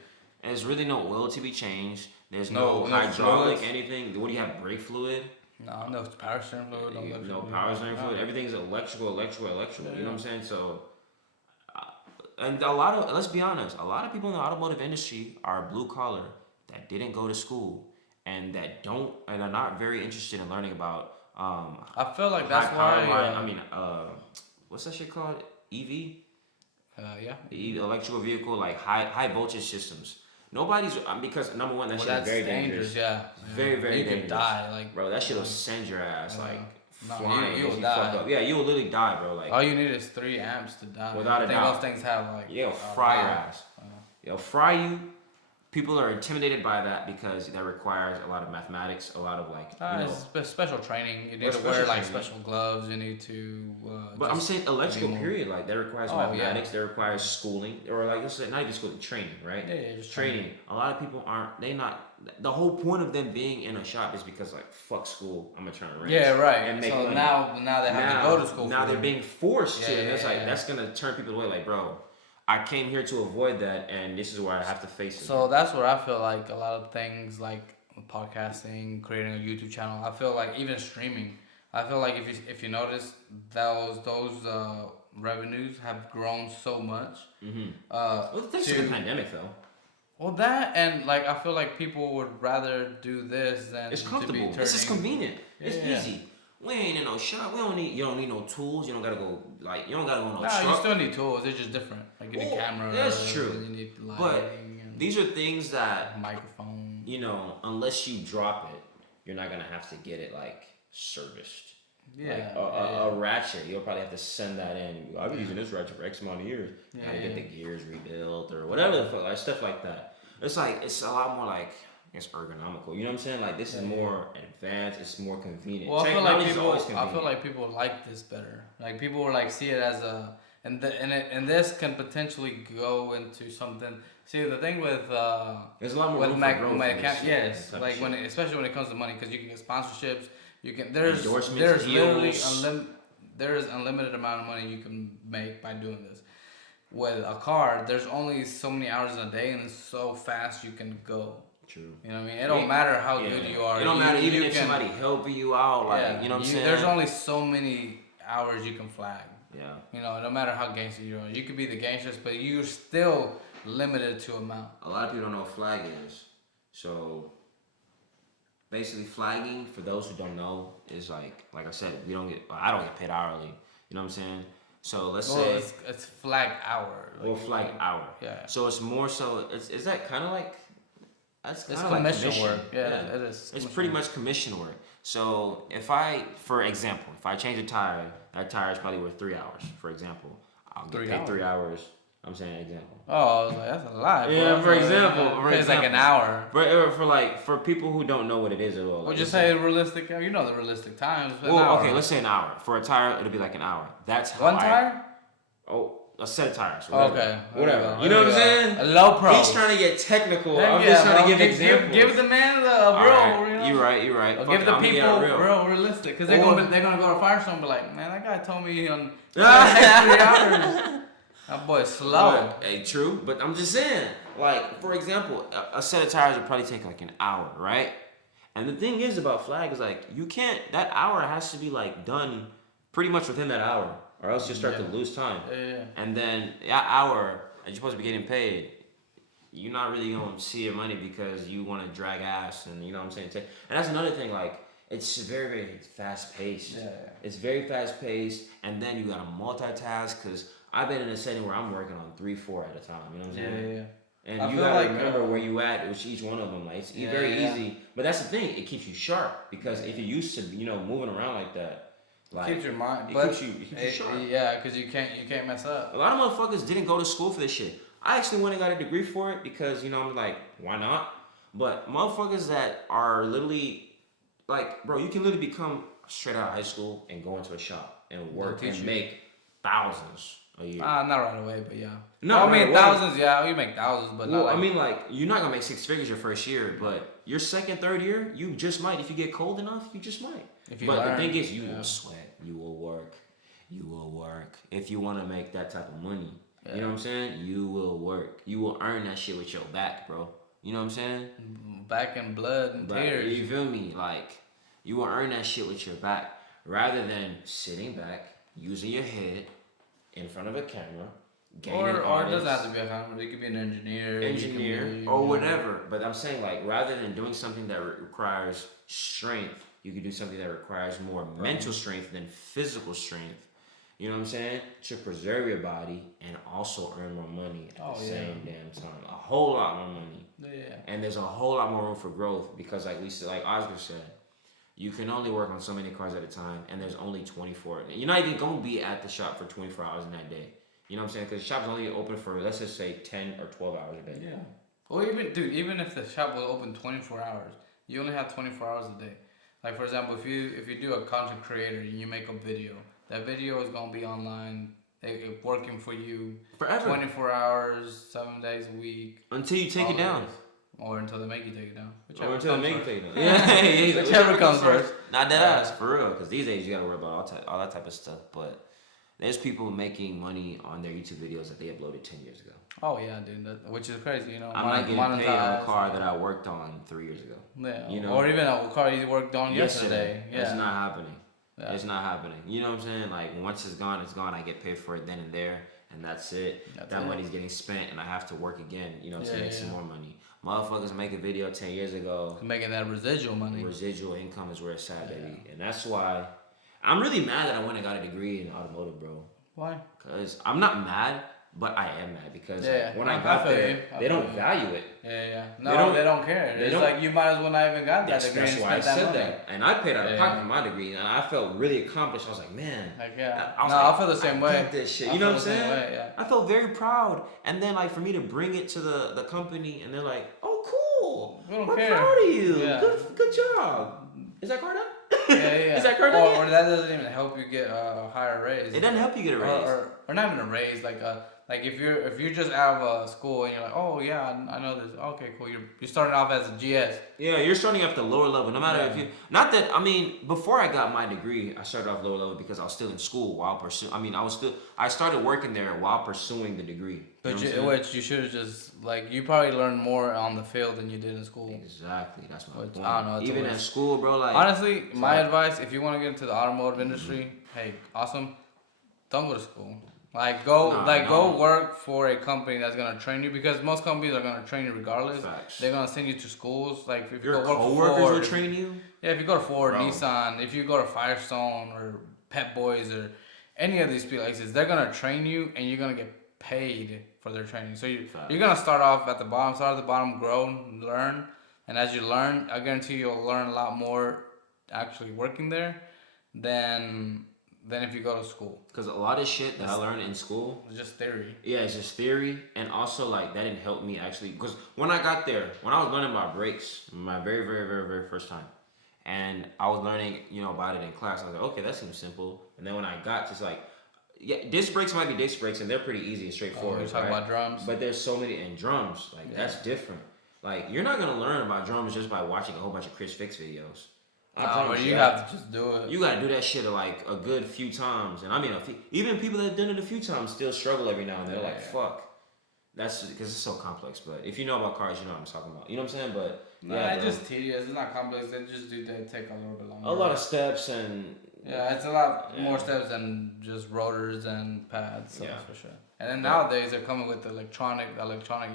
And there's really no oil to be changed. There's no hydraulic anything. What do you have? Brake fluid? No power steering fluid. No power steering fluid. Everything's electrical. You know what I'm saying? So, and let's be honest, a lot of people in the automotive industry are blue collar that didn't go to school. And are not very interested in learning about. I feel like that's why. What's that shit called? EV. Electrical vehicle, like high voltage systems. Nobody's because number one, that shit is very dangerous. Yeah. Very very dangerous. You could die, like bro. That shit will send your ass. Like No, flying you if will you die. fuck up. Yeah, you will literally die, bro. Like All you need is 3 amps to die. without a I think doubt. those things have like. It'll fry your ass. It'll fry you. People are intimidated by that because that requires a lot of mathematics, a lot of like it's special training. You need to wear like special gloves. You need to. But I'm saying electrical period, like that requires mathematics. That requires schooling, or like let's say not even schooling, training, right? Yeah, just training. A lot of people aren't. They not. The whole point of them being in a shop is because like fuck school, I'm gonna turn around. Yeah, right. And make so money. now they have to go to school. Now they're being forced to, and it's like that's gonna turn people away. Like, bro, I came here to avoid that, and this is where I have to face it. So that's where I feel like a lot of things like podcasting, creating a YouTube channel. I feel like even streaming. I feel like if you notice those revenues have grown so much. Mm-hmm. Well, thanks to the pandemic though. Well, that and like I feel like people would rather do this than it's comfortable. It's just convenient. It's easy. We ain't in no shop. You don't need no tools. You don't gotta go like you don't gotta go no truck. You still need tools. They're just different. Like you need camera. That's true. You need lighting. But these are things that microphone. You know, unless you drop it, you're not gonna have to get it like serviced. Yeah. Like a ratchet, you'll probably have to send that in. I've been using this ratchet for X amount of years. Gotta get the gears rebuilt or whatever the fuck, like stuff like that. It's like it's a lot more like it's ergonomical. You know what I'm saying? Like this is more advanced. It's more convenient. Well, I feel like people like this better. Like people will like see it as a and this can potentially go into something. See the thing with there's a lot more room for growth. Yes, like especially when it comes to money, because you can get sponsorships. You can there's endorsements, literally there is unlimited amount of money you can make by doing this. With a car, there's only so many hours in a day, and it's so fast you can go. True. You know what I mean? It don't matter how good you are. It don't matter even if somebody helping you out. Like you know what I'm saying? There's only so many hours you can flag. Yeah. You know, no matter how gangster you are, you could be the gangsters, but you're still limited to amount. A lot of people don't know what flag is, so. Basically, flagging, for those who don't know, is like I said, I don't get paid hourly. You know what I'm saying? So let's say it's flag hour. Or flag hour. Yeah. So it's more so. Is that kind of like? It's commission work. Yeah, it is. It's pretty much commission work. So for example, if I change a tire, that tire is probably worth 3 hours. For example, I'll get paid 3 hows. I'm saying example. Oh, I was like, that's a lot. Yeah, for example. It's like an hour. But for people who don't know what it is at all. Well, just say realistic. You know the realistic times. Well, okay, let's say an hour. For a tire, it'll be like an hour. That's how One tire? Oh, a set of tires. Okay. Whatever. You know what I'm saying? A low pro. He's trying to get technical. I'm just trying to give examples. Give the man the real. Right. You're right. Or give the people real realistic, because they're gonna go to Firestone and be like, man, that guy told me on 3 hours. That boy's slow. True, but I'm just saying, like, for example, a set of tires would probably take like an hour, right? And the thing is about flag is like, that hour has to be like done pretty much within that hour, or else you start to lose time. Yeah. And then that hour, you're supposed to be getting paid, you're not really going to see your money because you want to drag ass, and you know what I'm saying? And that's another thing, like, it's very, very fast paced. Yeah. It's very fast paced, and then you got to multitask, because I've been in a setting where I'm working on 3-4 at a time. You know what I'm saying? Yeah. And you gotta remember where you at with each one of them. Like it's very easy, but that's the thing. It keeps you sharp, because if you're used to moving around like that, like keeps your mind. It keeps you sharp. Yeah, because you can't mess up. A lot of motherfuckers didn't go to school for this shit. I actually went and got a degree for it because I'm like, why not? But motherfuckers that are literally like, bro, you can literally become straight out of high school and go into a shop and work and make thousands a year. Not right away, but yeah. No, I mean thousands. Yeah, you make thousands, but well, not like, I mean, like you're not gonna make 6 figures your first year, but your second, third year, you just might. If you get cold enough, you just might. The thing is, you will sweat, you will work. If you want to make that type of money, you know what I'm saying? You will work. You will earn that shit with your back, bro. You know what I'm saying? Back and blood and tears. You feel me? Like you will earn that shit with your back, rather than sitting back, using your head in front of a camera. Or it doesn't have to be a camera. You could be an engineer, or whatever. But I'm saying, like, rather than doing something that requires strength, you could do something that requires more mental strength than physical strength. You know what I'm saying? To preserve your body and also earn more money at the same damn time. A whole lot more money. Yeah. And there's a whole lot more room for growth, because, like Oscar said, You can only work on so many cars at a time, and there's only 24. You're not even gonna be at the shop for 24 hours in that day. You know what I'm saying? Because the shop's only open for, let's just say, 10 or 12 hours a day. Yeah. Well, even if the shop was open 24 hours, you only have 24 hours a day. Like, for example, if you do a content creator and you make a video, that video is gonna be online, working for you Forever. 24 hours, 7 days a week. Until you take it down. Days. Or until they make you take it down. Or until they make you take it down. Yeah, whichever comes first. Not that ass, for real. Because these days you gotta worry about all that type of stuff. But there's people making money on their YouTube videos that they uploaded 10 years ago. Oh yeah, dude, which is crazy, you know. I'm not getting paid on a car that I worked on 3 years ago. Yeah, you know? Or even a car you worked on yesterday. Yeah. It's not happening. Yeah. It's not happening. You know what I'm saying? Like, once it's gone, it's gone. I get paid for it then and there, and that's it. That money's getting spent, and I have to work again, you know, to make some more money. Motherfuckers make a video 10 years ago. Making that residual money. Residual income is where it's at, baby. And that's why I'm really mad that I went and got a degree in automotive, bro. Why? Because I'm not mad, but I am mad because when I got there, they don't value it. Yeah. No, they don't care. It's like you might as well not even got that degree. That's why I said that. And I paid out of pocket for my degree, and I felt really accomplished. I was like, man. I feel the same way. I got this shit. You know what I'm saying? I felt very proud. And then, like, for me to bring it to the company, and they're like, oh, cool. We're proud of you. Yeah. Good job. Is that card up? Yeah. Is that card up? Or that doesn't even help you get a higher raise. It doesn't help you get a raise. Or not even a raise, like if you're just out of school and you're like, oh yeah, I know this. Okay, cool. You're starting off as a GS. Yeah, you're starting off at the lower level. No matter if you, not that I mean, before I got my degree, I started off lower level because I was still in school while pursuing. I mean, I started working there while pursuing the degree. But which you should have just you probably learned more on the field than you did in school. Exactly, that's my point. I don't know. Even in school, bro. Like, honestly, my advice: if you want to get into the automotive industry, hey, awesome. Don't go to school. Go work for a company that's gonna train you, because most companies are gonna train you regardless. Facts. They're gonna send you to schools. Like if you your go work coworkers for Ford, will train you. Yeah, if you go to Ford, Nissan, if you go to Firestone or Pep Boys or any of these places, they're gonna train you, and you're gonna get paid for their training. So you're gonna start off at the bottom, grow, learn, and as you learn, I guarantee you'll learn a lot more actually working there than if you go to school. Because a lot of shit that I learned in school is just theory. Yeah, it's just theory. And also, that didn't help me actually. Because when I got there, when I was learning about brakes, my very, very, very, very first time, and I was learning, about it in class, I was like, okay, that seems simple. And then when I got to disc brakes might be disc brakes, and they're pretty easy and straightforward. You're talking about drums? But there's so many, and drums, that's different. You're not going to learn about drums just by watching a whole bunch of Chris Fix videos. You have to just do it. You gotta do that shit a good few times, and I mean, even people that have done it a few times still struggle every now and then. They're like, "Fuck." That's because it's so complex. But if you know about cars, you know what I'm talking about. You know what I'm saying? But it's just tedious. It's not complex. They take a little bit longer. A lot of steps and it's a lot more steps than just rotors and pads. So that's for sure. And then nowadays they're coming with the electronic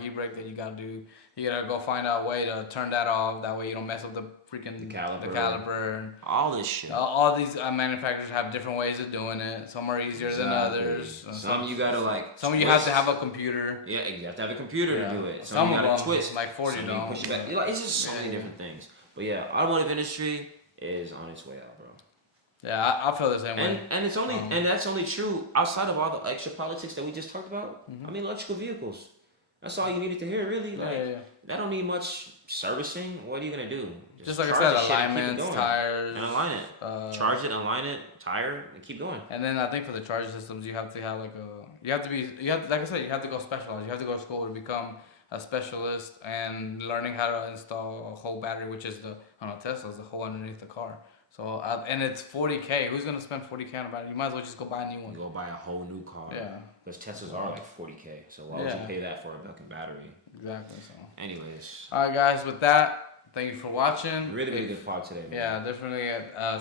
e-brake that you gotta do. You gotta go find out a way to turn that off. That way you don't mess up the caliper. And all this shit. All these manufacturers have different ways of doing it. Some are easier than others. Some you gotta Some you have to have a computer. Yeah, you have to have a computer to do it. Some you of gotta them, twist. like 40 don't. Push it back. It's just so many different things. But yeah, automotive industry is on its way out, bro. Yeah, I feel the same way. And it's only and that's only true outside of all the extra politics that we just talked about. Mm-hmm. I mean, electrical vehicles. That's all you needed to hear, really. That don't need much servicing. What are you gonna do? Just like I said, alignments, tires, and align it. Charge it, align it, tire, and keep going. And then I think for the charging systems, you have to have like I said, you have to go specialized. You have to go to school to become a specialist and learning how to install a whole battery, which is Tesla's the whole underneath the car. So and it's $40,000. Who's gonna spend $40,000 on a battery? You might as well just go buy a new one. Go buy a whole new car. Yeah. Because Teslas are like $40,000. So why would you pay that for a fucking battery? Exactly. So. Anyways. All right, guys. With that, thank you for watching. Really good pod today. Man. Yeah, definitely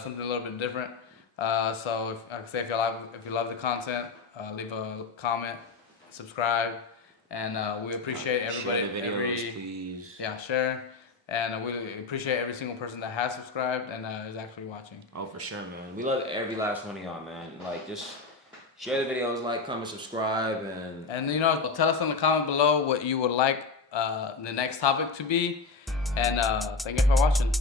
something a little bit different. So if you love the content, leave a comment, subscribe, and we appreciate everybody. Share the videos, please. Yeah, share. And we appreciate every single person that has subscribed and is actually watching. Oh, for sure, man. We love every last one of y'all, man. Just share the videos, comment, subscribe, and tell us in the comment below what you would like the next topic to be. And thank you for watching.